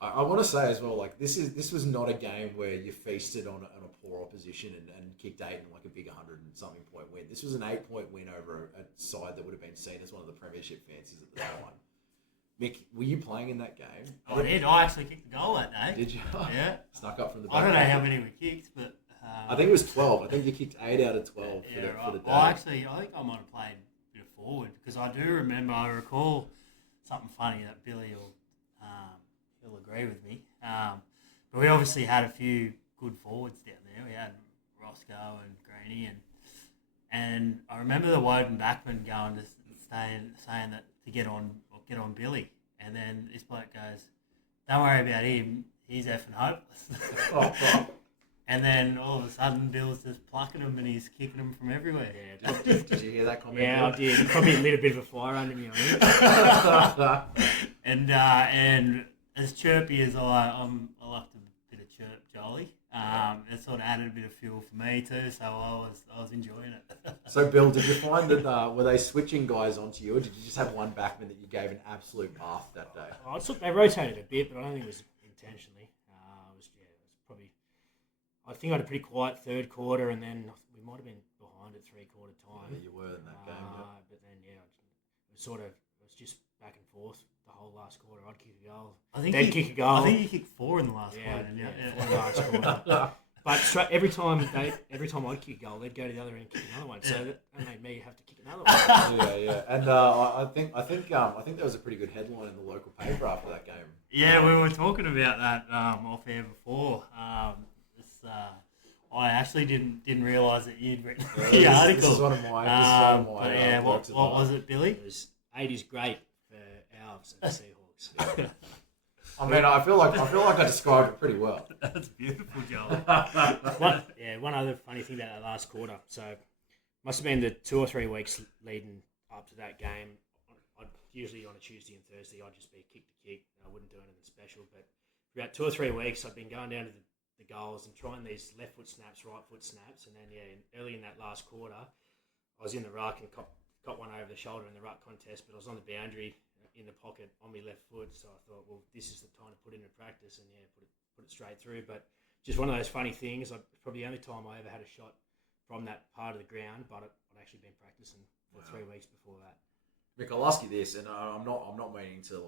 I want to say as well, like this was not a game where you feasted on a poor opposition and kicked 8 in like a big 100 and something point win. This was an 8-point win over a side that would have been seen as one of the premiership fancies at the time. Mick, were you playing in that game? I did. I actually kicked the goal that day. Did you? Yeah. Snuck up from the back. I don't know how many we kicked, but I think it was 12. I think you kicked 8 out of 12 for the day. I think I might have played a bit of forward because I recall something funny that Billy will he'll agree with me. But we obviously had a few good forwards down there. We had Roscoe and Greeny, and I remember the Woden backman going to saying that to get on Billy, and then this bloke goes, "Don't worry about him. He's effing hopeless." And then all of a sudden, Bill's just plucking him and he's kicking him from everywhere. Yeah, did you hear that comment? Yeah, I did. Probably lit a bit of a fire under me on it. And as chirpy as I like a bit of chirp jolly. It sort of added a bit of fuel for me too, so I was enjoying it. So, Bill, did you find that were they switching guys onto you, or did you just have one backman that you gave an absolute bath that day? They rotated a bit, but I don't think it was intentionally. It was probably. I think I had a pretty quiet third quarter, and then we might have been behind at 3/4 time. Yeah, you were in that game. Yeah. But then it was just back and forth the whole last quarter. I'd kick a goal. Kick a goal. I think you kicked 4 in the last quarter. 4 in the last quarter. But every time I'd kick a goal, they'd go to the other end and kick another one. So that made me have to kick another one. Yeah. And I think there was a pretty good headline in the local paper after that game. Yeah, we were talking about that off air before. I actually didn't realise that you'd written the article. This is one of my. But yeah, what was it, Billy? It was 8 is great for Alves and the Seahawks. I mean, I feel like I described it pretty well. That's beautiful, Joel. One other funny thing about that last quarter. So, must have been the 2 or 3 weeks leading up to that game. I'd usually on a Tuesday and Thursday, I'd just be kick to kick. I wouldn't do anything special. But for about 2 or 3 weeks, I'd been going down to the goals and trying these left foot snaps, right foot snaps. And then, early in that last quarter, I was in the ruck and got one over the shoulder in the ruck contest, but I was on the boundary in the pocket on my left foot, so I thought, well, this is the time to put it into practice, and put it straight through. But just one of those funny things. Probably the only time I ever had a shot from that part of the ground, but I'd actually been practicing for 3 weeks before that. Mick, I'll ask you this, and I'm not meaning to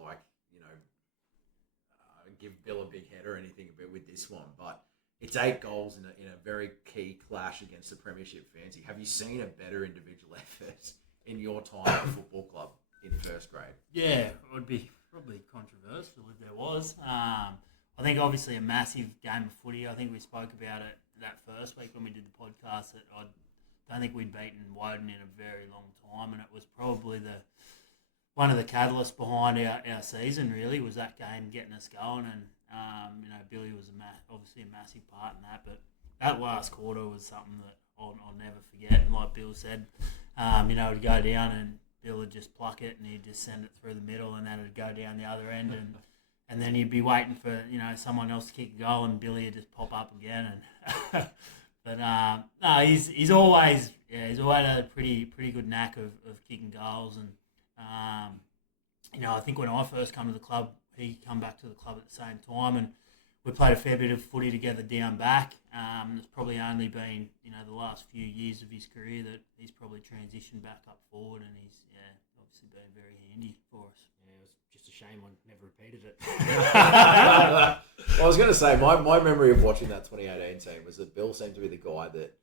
give Bill a big head or anything with this one, but it's 8 goals in a very key clash against the Premiership fancy. Have you seen a better individual effort in your time at the football club in first grade? Yeah, it would be probably controversial if there was. I think obviously a massive game of footy. I think we spoke about it that first week when we did the podcast that I don't think we'd beaten Woden in a very long time, and it was probably one of the catalysts behind our season. Really was that game getting us going, and Billy was obviously a massive part in that. But that last quarter was something that I'll never forget. And like Bill said, it'd go down and Bill would just pluck it and he'd just send it through the middle, and then it'd go down the other end, and then he'd be waiting for someone else to kick a goal, and Billy would just pop up again. And but no, he's always had a pretty good knack of kicking goals, and I think when I first come to the club, he come back to the club at the same time, and we played a fair bit of footy together down back. It's probably only been the last few years of his career that he's probably transitioned back up forward, and he's obviously been very handy for us. Yeah, it was just a shame I never repeated it. Well, I was going to say my memory of watching that 2018 team was that Bill seemed to be the guy that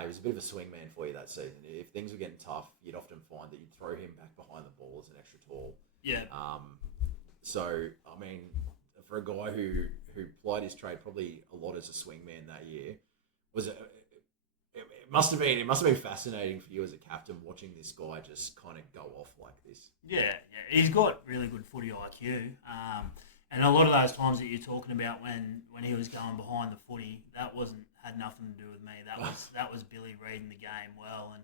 he was a bit of a swingman for you that season. If things were getting tough, you'd often find that you'd throw him back behind the ball as an extra tall. Yeah. So I mean, for a guy who plied his trade probably a lot as a swingman that year, was it? It must have been fascinating for you as a captain watching this guy just kind of go off like this. Yeah, he's got really good footy IQ. And a lot of those times that you're talking about when he was going behind the footy, that had nothing to do with me. That was Billy reading the game well,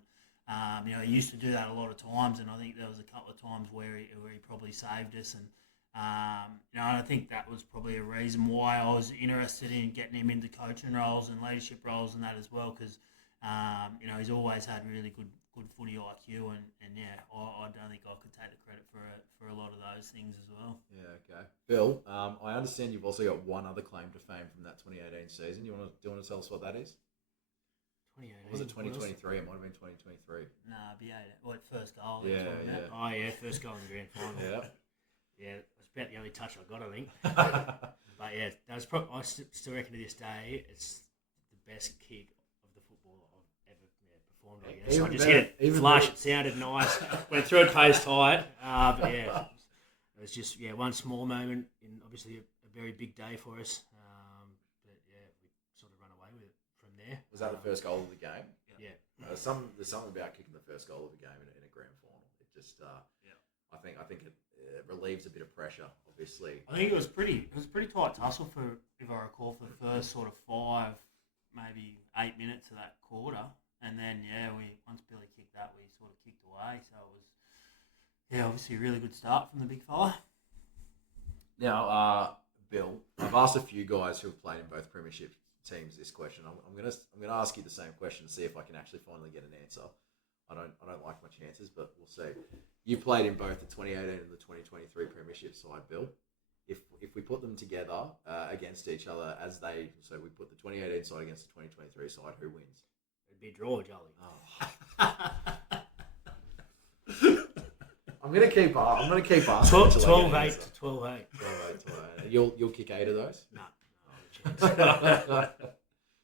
and he used to do that a lot of times. And I think there was a couple of times where he probably saved us. And I think that was probably a reason why I was interested in getting him into coaching roles and leadership roles and that as well, because he's always had really good footy IQ, and I don't think I could take the credit for a lot of those things as well. Yeah, okay. Bill, I understand you've also got one other claim to fame from that 2018 season. Do you want to tell us what that is? 2018. Or was it 2023? It might have been 2023. Nah, be 8. What, first goal? Yeah. Oh yeah, first goal in the grand final. Yeah. Yeah, that's about the only touch I got, I think. But yeah, that was I still reckon to this day it's the best kick of the football I've ever performed. I guess I just hit it flush. It sounded nice. Went through it face tight. But yeah, it was just one small moment in obviously a very big day for us. But yeah, we sort of run away with it from there. Was that the first goal of the game? Yeah. There's something about kicking the first goal of a game in a grand final. It just I think it relieves a bit of pressure, obviously. I think it was pretty tight tussle for, if I recall, for the first sort of 5, maybe 8 minutes of that quarter, and then once Billy kicked that, we sort of kicked away. So it was obviously a really good start from the big fella. Now, Bill, I've asked a few guys who have played in both premiership teams this question. I'm gonna ask you the same question to see if I can actually finally get an answer. I don't like my chances, but we'll see. You played in both the 2018 and the 2023 premiership side, Bill. If we put them together against each other so we put the 2018 side against the 2023 side, who wins? It'd be a draw, Jolly. Oh. I'm gonna keep asking. 12-8 to 12-8. 12-8. You'll kick 8 of those? No chance.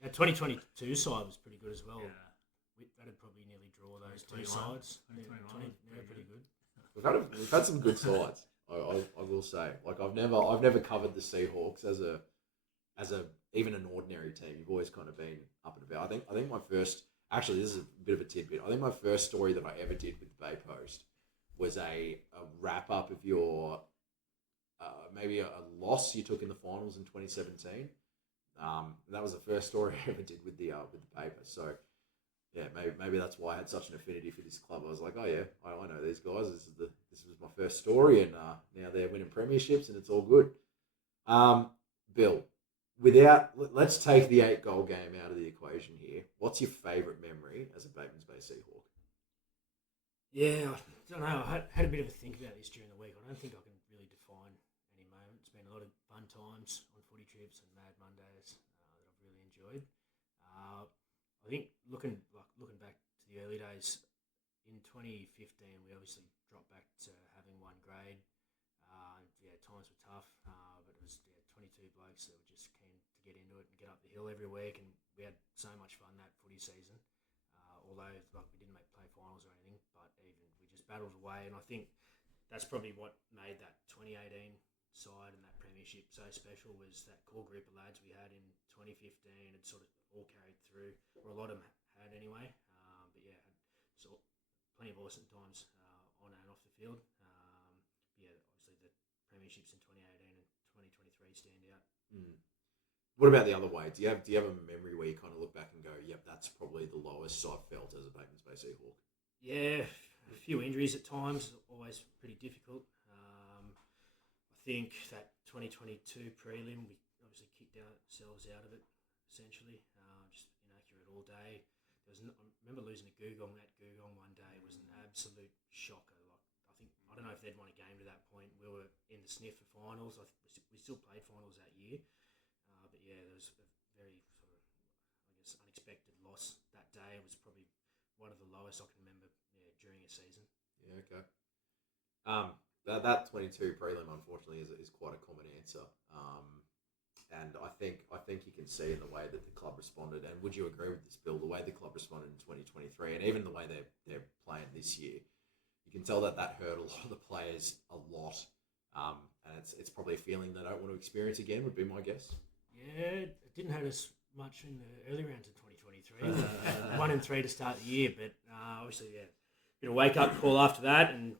The 2022 side was pretty good as well. Yeah. That'd probably nearly draw those two sides. 2021 pretty good. We've had some good sides. I will say. Like I've never covered the Seahawks as a even an ordinary team. You've always kind of been up and about. I think my first, actually this is a bit of a tidbit. I think my first story that I ever did with the Bay Post was a wrap up of your maybe a loss you took in the finals in 2017. That was the first story I ever did with the paper. So yeah, maybe that's why I had such an affinity for this club. I was like, oh yeah, I know these guys. This was my first story, and now they're winning premierships, and it's all good. Bill, let's take the 8-goal game out of the equation here. What's your favourite memory as a Batemans Bay Seahawk? Yeah, I don't know. I had a bit of a think about this during the week. I don't think I can really define any moment. It's been a lot of fun times on footy trips and Mad Mondays that I've really enjoyed. I think looking back to the early days in 2015, we obviously dropped back to having one grade. Times were tough, but it was 22 blokes that were just keen to get into it and get up the hill every week, and we had so much fun that footy season. Although we didn't make play finals or anything, but we just battled away, and I think that's probably what made that 2018 side and that premiership so special, was that core group of lads we had in 2015. It sort of all carried through, or a lot of them had anyway. Had plenty of awesome times on and off the field. Obviously the premierships in 2018 and 2023 stand out. What about the other way? Do you have a memory where you kind of look back and go, yep, that's probably the lowest I've felt as a Batemans Bay Seahawk? Yeah, a few injuries at times, always pretty difficult. I think that 2022 prelim, we obviously kicked ourselves out of it, essentially. Just inaccurate all day. I remember losing to Googong. That Googong one day was an absolute shocker. I don't know if they'd won a game to that point. We were in the sniff for finals. We still played finals that year. But yeah, there was a very sort of, unexpected loss that day. It was probably one of the lowest I can remember during a season. Yeah, okay. That 22 prelim, unfortunately, is quite a common answer. And I think you can see in the way that the club responded. And would you agree with this, Bill? The way the club responded in 2023, and even the way they're playing this year, you can tell that hurt a lot of the players a lot. And it's probably a feeling they don't want to experience again, would be my guess. Yeah, it didn't hurt us much in the early rounds of 2023. 1-3 to start the year, but obviously, yeah, bit of wake up call after that, and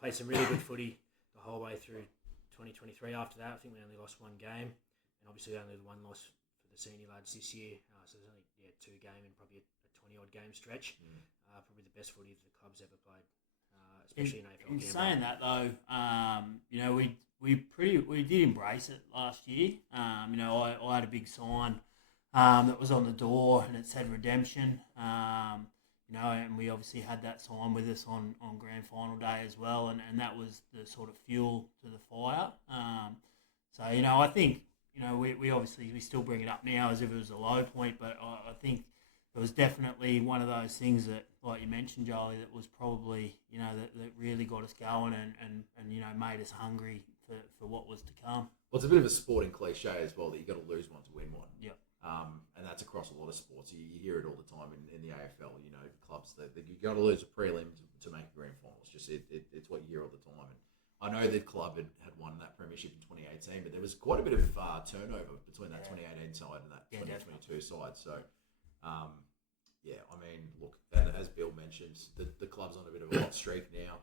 played some really good footy the whole way through 2023. After that, I think we only lost one game, and obviously only the one loss for the senior lads this year. So there's only 2 game and probably a 20-odd game stretch. Probably the best footy the club's ever played, especially in AFL. In saying that though, we did embrace it last year. I had a big sign that was on the door and it said redemption. And we obviously had that sign with us on grand final day as well, and that was the sort of fuel to the fire. I think we obviously we still bring it up now as if it was a low point, but I think it was definitely one of those things that, like you mentioned, Jolie, that was probably that really got us going and made us hungry for what was to come. Well, it's a bit of a sporting cliche as well that you got to lose one to win one. Yeah. And that's across a lot of sports. You hear it all the time in the AFL. Clubs that you got to lose a prelim to make a grand final. It's just it's what you hear all the time. And I know the club had won that premiership in 2018, but there was quite a bit of turnover between that 2018 side and that 2022 side. So, look, and as Bill mentioned, the club's on a bit of a hot streak now,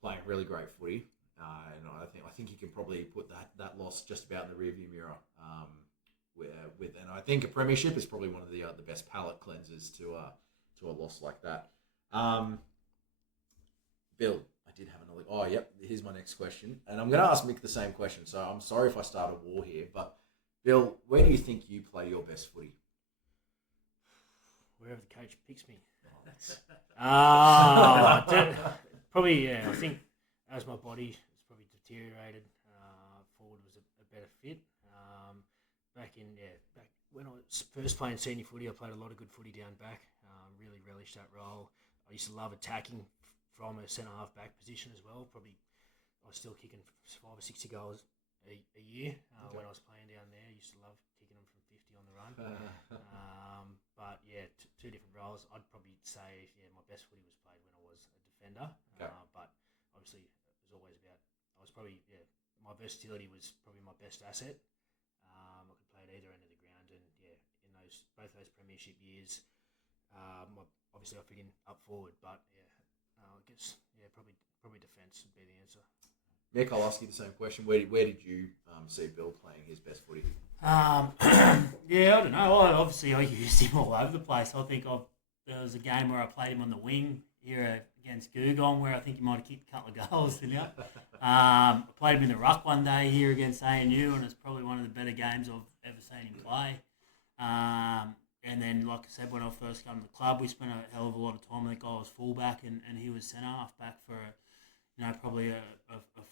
playing really great footy, and I think you can probably put that loss just about in the rearview mirror. And I think a premiership is probably one of the best palate cleansers to a loss like that. Bill, I did have another. Oh, yep. Here's my next question, and I'm going to ask Mick the same question. So I'm sorry if I start a war here, but Bill, where do you think you play your best footy? Wherever the coach picks me. Probably, yeah. I think as my body has probably deteriorated, forward was a better fit. Back when I was first playing senior footy, I played a lot of good footy down back. Really relished that role. I used to love attacking from a centre half back position as well. Probably I was still kicking 5 or 60 goals a year when I was playing down there. I used to love kicking them from 50 on the run. But yeah, 2 different roles. I'd probably say my best footy was played when I was a defender. Okay. But obviously it was always about. My versatility was probably my best asset. I could play at either end of the ground, and in both those premiership years, obviously I fit in up forward. But I guess probably defence would be the answer. Mick, I'll ask you the same question. Where did you see Bill playing his best footy? I don't know. Obviously, I used him all over the place. I think there was a game where I played him on the wing here against Gugong, where I think he might have kicked a couple of goals, didn't you? I played him in the ruck one day here against ANU, and it's probably one of the better games I've ever seen him play. And then, like I said, when I first came to the club, we spent a hell of a lot of time. I think I was fullback, and he was centre half back for probably a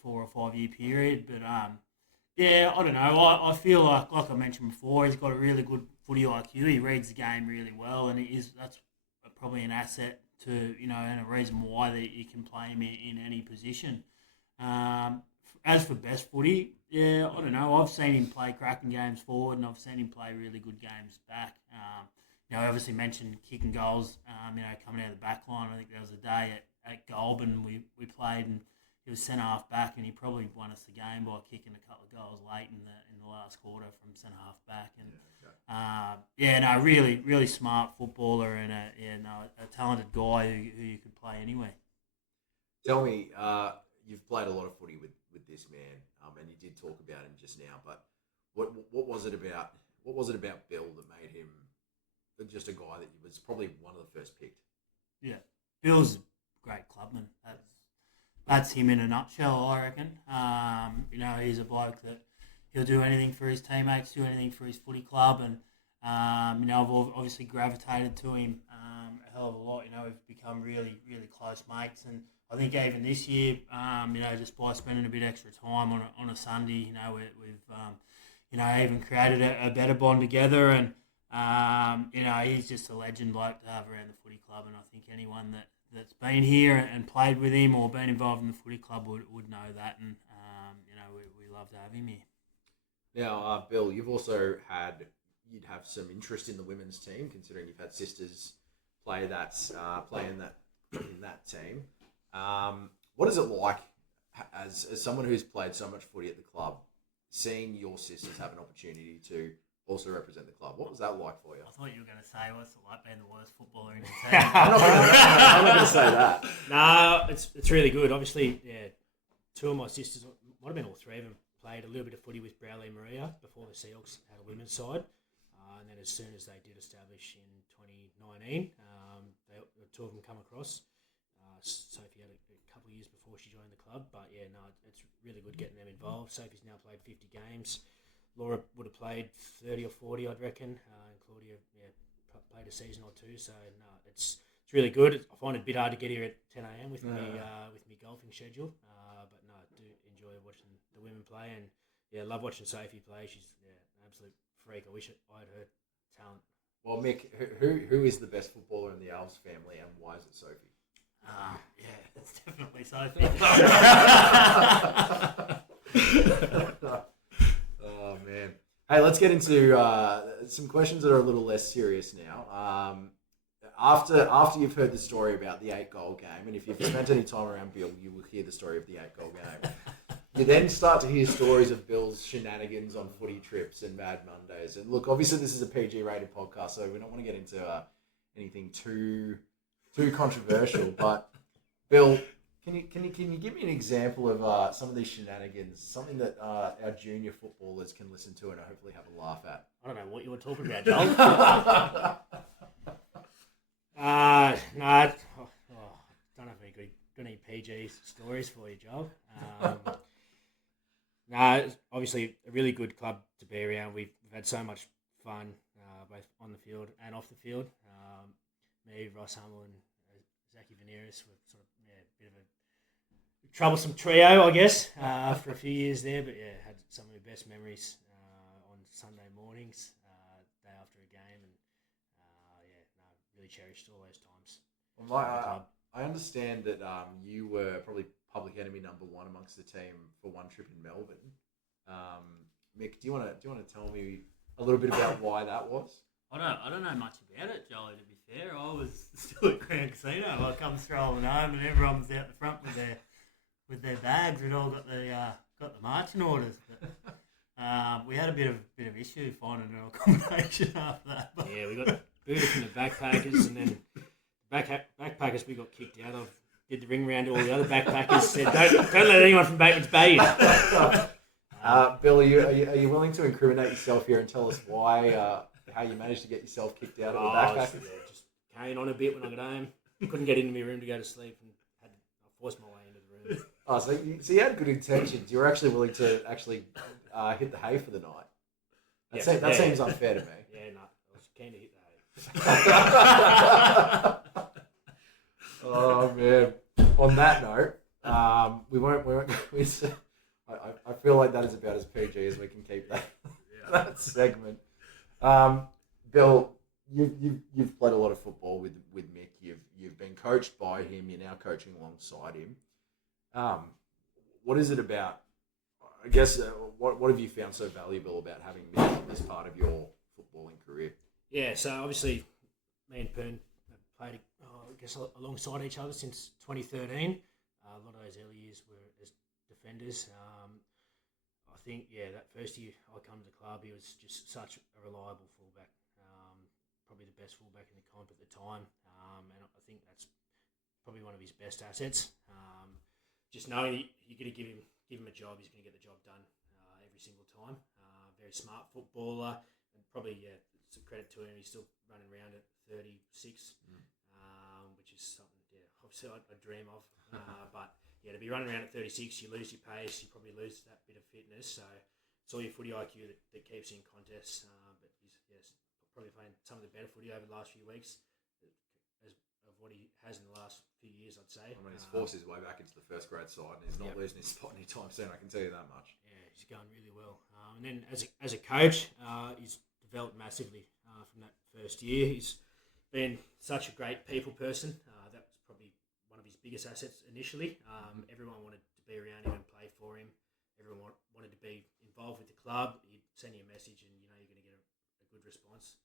4 or 5 year period. But I don't know. I feel like I mentioned before, he's got a really good footy IQ. He reads the game really well, and that's probably an asset to and a reason why that you can play him in any position. As for best footy, I don't know. I've seen him play cracking games forward, and I've seen him play really good games back. I obviously mentioned kicking goals. Coming out of the back line. I think there was a day at Goulburn we played, and he was centre half back, and he probably won us the game by kicking a couple of goals late in the last quarter from centre half back. And really really smart footballer, and a talented guy who you could play anywhere. Tell me, you've played a lot of footy with this man, and you did talk about him just now. But what was it about Bill that made him just a guy that was probably one of the first picked? Yeah, Bill's a great clubman. That's him in a nutshell, I reckon. He's a bloke that he'll do anything for his teammates, do anything for his footy club, and I've obviously gravitated to him a hell of a lot. We've become really, really close mates, and I think even this year, just by spending a bit extra time on a Sunday, we've even created a better bond together, and he's just a legend bloke to have around the footy club, and I think anyone that's been here and played with him or been involved in the footy club would know that, and we love to have him here. Now, Bill, you'd have some interest in the women's team, considering you've had sisters play in that team. What is it like as someone who's played so much footy at the club, seeing your sisters have an opportunity to also represent the club, what was that like for you? I thought you were going to say, what's it like being the worst footballer in the team? I'm not going to say that. No, it's really good. Obviously, yeah, two of my sisters, might have been all three of them, played a little bit of footy with Browley and Maria before the Seahawks had a women's side. And then as soon as they did establish in 2019, the two of them come across. Sophie had a couple of years before she joined the club. But yeah, no, it's really good getting them involved. Sophie's now played 50 games. Laura would have played 30 or 40, I'd reckon. And Claudia, played a season or two. So no, it's really good. I find it a bit hard to get here at 10 a.m. with me golfing schedule. But no, I do enjoy watching the women play, and yeah, love watching Sophie play. She's an absolute freak. I wish I had her talent. Well, Mick, who is the best footballer in the Alves family, and why is it Sophie? Yeah, it's definitely Sophie. Oh man! Hey, let's get into some questions that are a little less serious now. After you've heard the story about the 8-goal game, and if you've spent any time around Bill, you will hear the story of the 8-goal game. You then start to hear stories of Bill's shenanigans on footy trips and Mad Mondays. And look, obviously this is a PG-rated podcast, so we don't want to get into anything too controversial. But Bill, can you give me an example of some of these shenanigans, something that our junior footballers can listen to and hopefully have a laugh at? I don't know what you were talking about, Joel. No, I don't have any PG stories for you, Joel. It's obviously a really good club to be around. We've had so much fun, both on the field and off the field. Me, Ross Hummel, and Zachy Veneris were sort of a bit of a troublesome trio, I guess, for a few years there. But yeah, had some of the best memories on Sunday mornings, day after a game, and really cherished all those times. Well, I understand that you were probably public enemy number one amongst the team for one trip in Melbourne. Mick, do you want to tell me a little bit about why that was? I don't know much about it, Jolie, to be fair. I was still at Crown Casino. I come strolling home and everyone was out the front with their bags. We'd all got the marching orders. But we had a bit of issue finding an accommodation after that. But yeah, we got booted from the backpackers, and then backpackers we got kicked out of. Did the ring round to all the other backpackers. Said don't let anyone from Bateman's Bay in. Bill, are you willing to incriminate yourself here and tell us why how you managed to get yourself kicked out of the backpackers? Yeah, just carrying on a bit when I got home. Couldn't get into my room to go to sleep, and I forced my way into the room. Oh, so you had good intentions. You were actually willing to hit the hay for the night. That seems unfair to me. Yeah, no, I was keen to hit the hay. Oh man! On that note, we won't. I feel like that is about as PG as we can keep that segment. Bill, you've played a lot of football with Mick. You've been coached by him. You're now coaching alongside him. What is it about? I guess what have you found so valuable about having Mick as part of your footballing career? Yeah, so obviously me and Pern have played, alongside each other since 2013. A lot of those early years were as defenders. I think, that first year I come to the club, he was just such a reliable fullback. Probably the best fullback in the comp at the time. And I think that's probably one of his best assets. Just knowing you're going to give him a job, he's going to get the job done every single time. Very smart footballer, and probably some credit to him. He's still running around at 36, which is something obviously I dream of. But to be running around at 36, you lose your pace, you probably lose that bit of fitness. So it's all your footy IQ that keeps you in contests. But he's probably playing some of the better footy over the last few weeks of what he has in the last few years, I'd say. I mean, he's forced his way back into the first grade side, and he's not losing his spot anytime soon. I can tell you that much. Yeah, he's going really well. And then as a coach, he's developed massively from that first year. He's been such a great people person. That was probably one of his biggest assets initially. Everyone wanted to be around him and play for him. Everyone wanted to be involved with the club. He'd send you a message, and you're going to get a good response.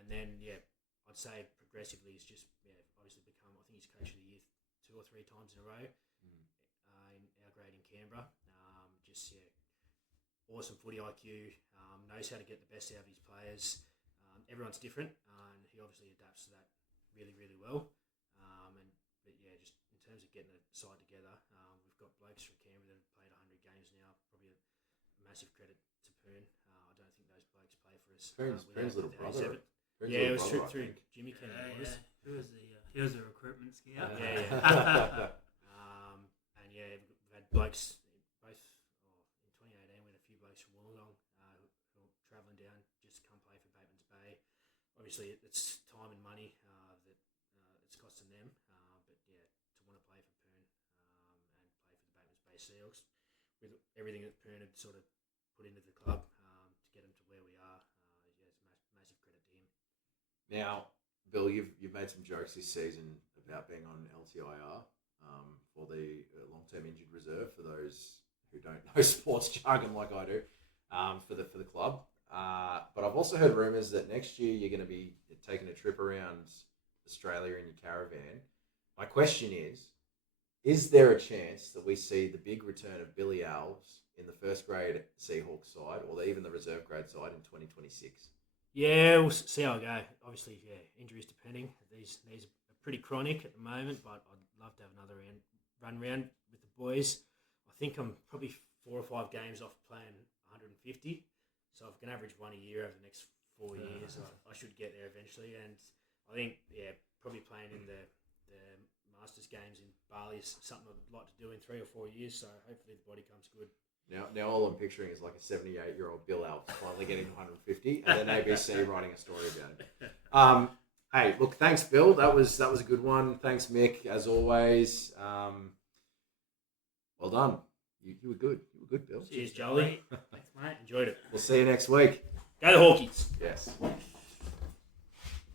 And then I'd say progressively he's just obviously become. I think he's coach of the year 2 or 3 times in a row. grade in Canberra. Awesome footy IQ, knows how to get the best out of his players. Everyone's different, and he obviously adapts to that really, really well. Just in terms of getting a side together, we've got blokes from Canberra that have played 100 games now. Probably a massive credit to Poon. I don't think those blokes play for us. Poon's little brother. It was through Jimmy Kennedy. He was the recruitment scout. We've had blokes both. In 2018, we had a few blokes from Wollongong who were travelling down just to come play for Bateman's Bay. Obviously, it's time and money that it's costing them. To want to play for Poon and play for the Bateman's Bay Seahawks, with everything that Poon had sort of put into the club to get them to where we are, it's massive credit to him. Now, Bill, you've made some jokes this season about being on LTIR for the long-term injured reserve, for those who don't know sports jargon like I do, for the club. But I've also heard rumours that next year you're going to be taking a trip around Australia in your caravan. My question is there a chance that we see the big return of Billy Alves in the first grade Seahawks side, or even the reserve grade side in 2026? Yeah, we'll see how I go. Obviously, injuries depending. These are pretty chronic at the moment, but I'd love to have another run round with the boys. I think I'm probably 4 or 5 games off playing 150. So if I can average one a year over the next 4 years, I should get there eventually. And I think, probably playing in the Masters games in Bali is something I'd like to do in 3 or 4 years. So hopefully the body comes good. Now all I'm picturing is like a 78-year-old Bill Alves finally getting to 150, and then ABC writing a story about it. Hey, look, thanks, Bill. That was a good one. Thanks, Mick, as always. Well done. You were good. You were good, Bill. Cheers, Jolie. Thanks, mate. Enjoyed it. We'll see you next week. Go the Hawkies. Yes.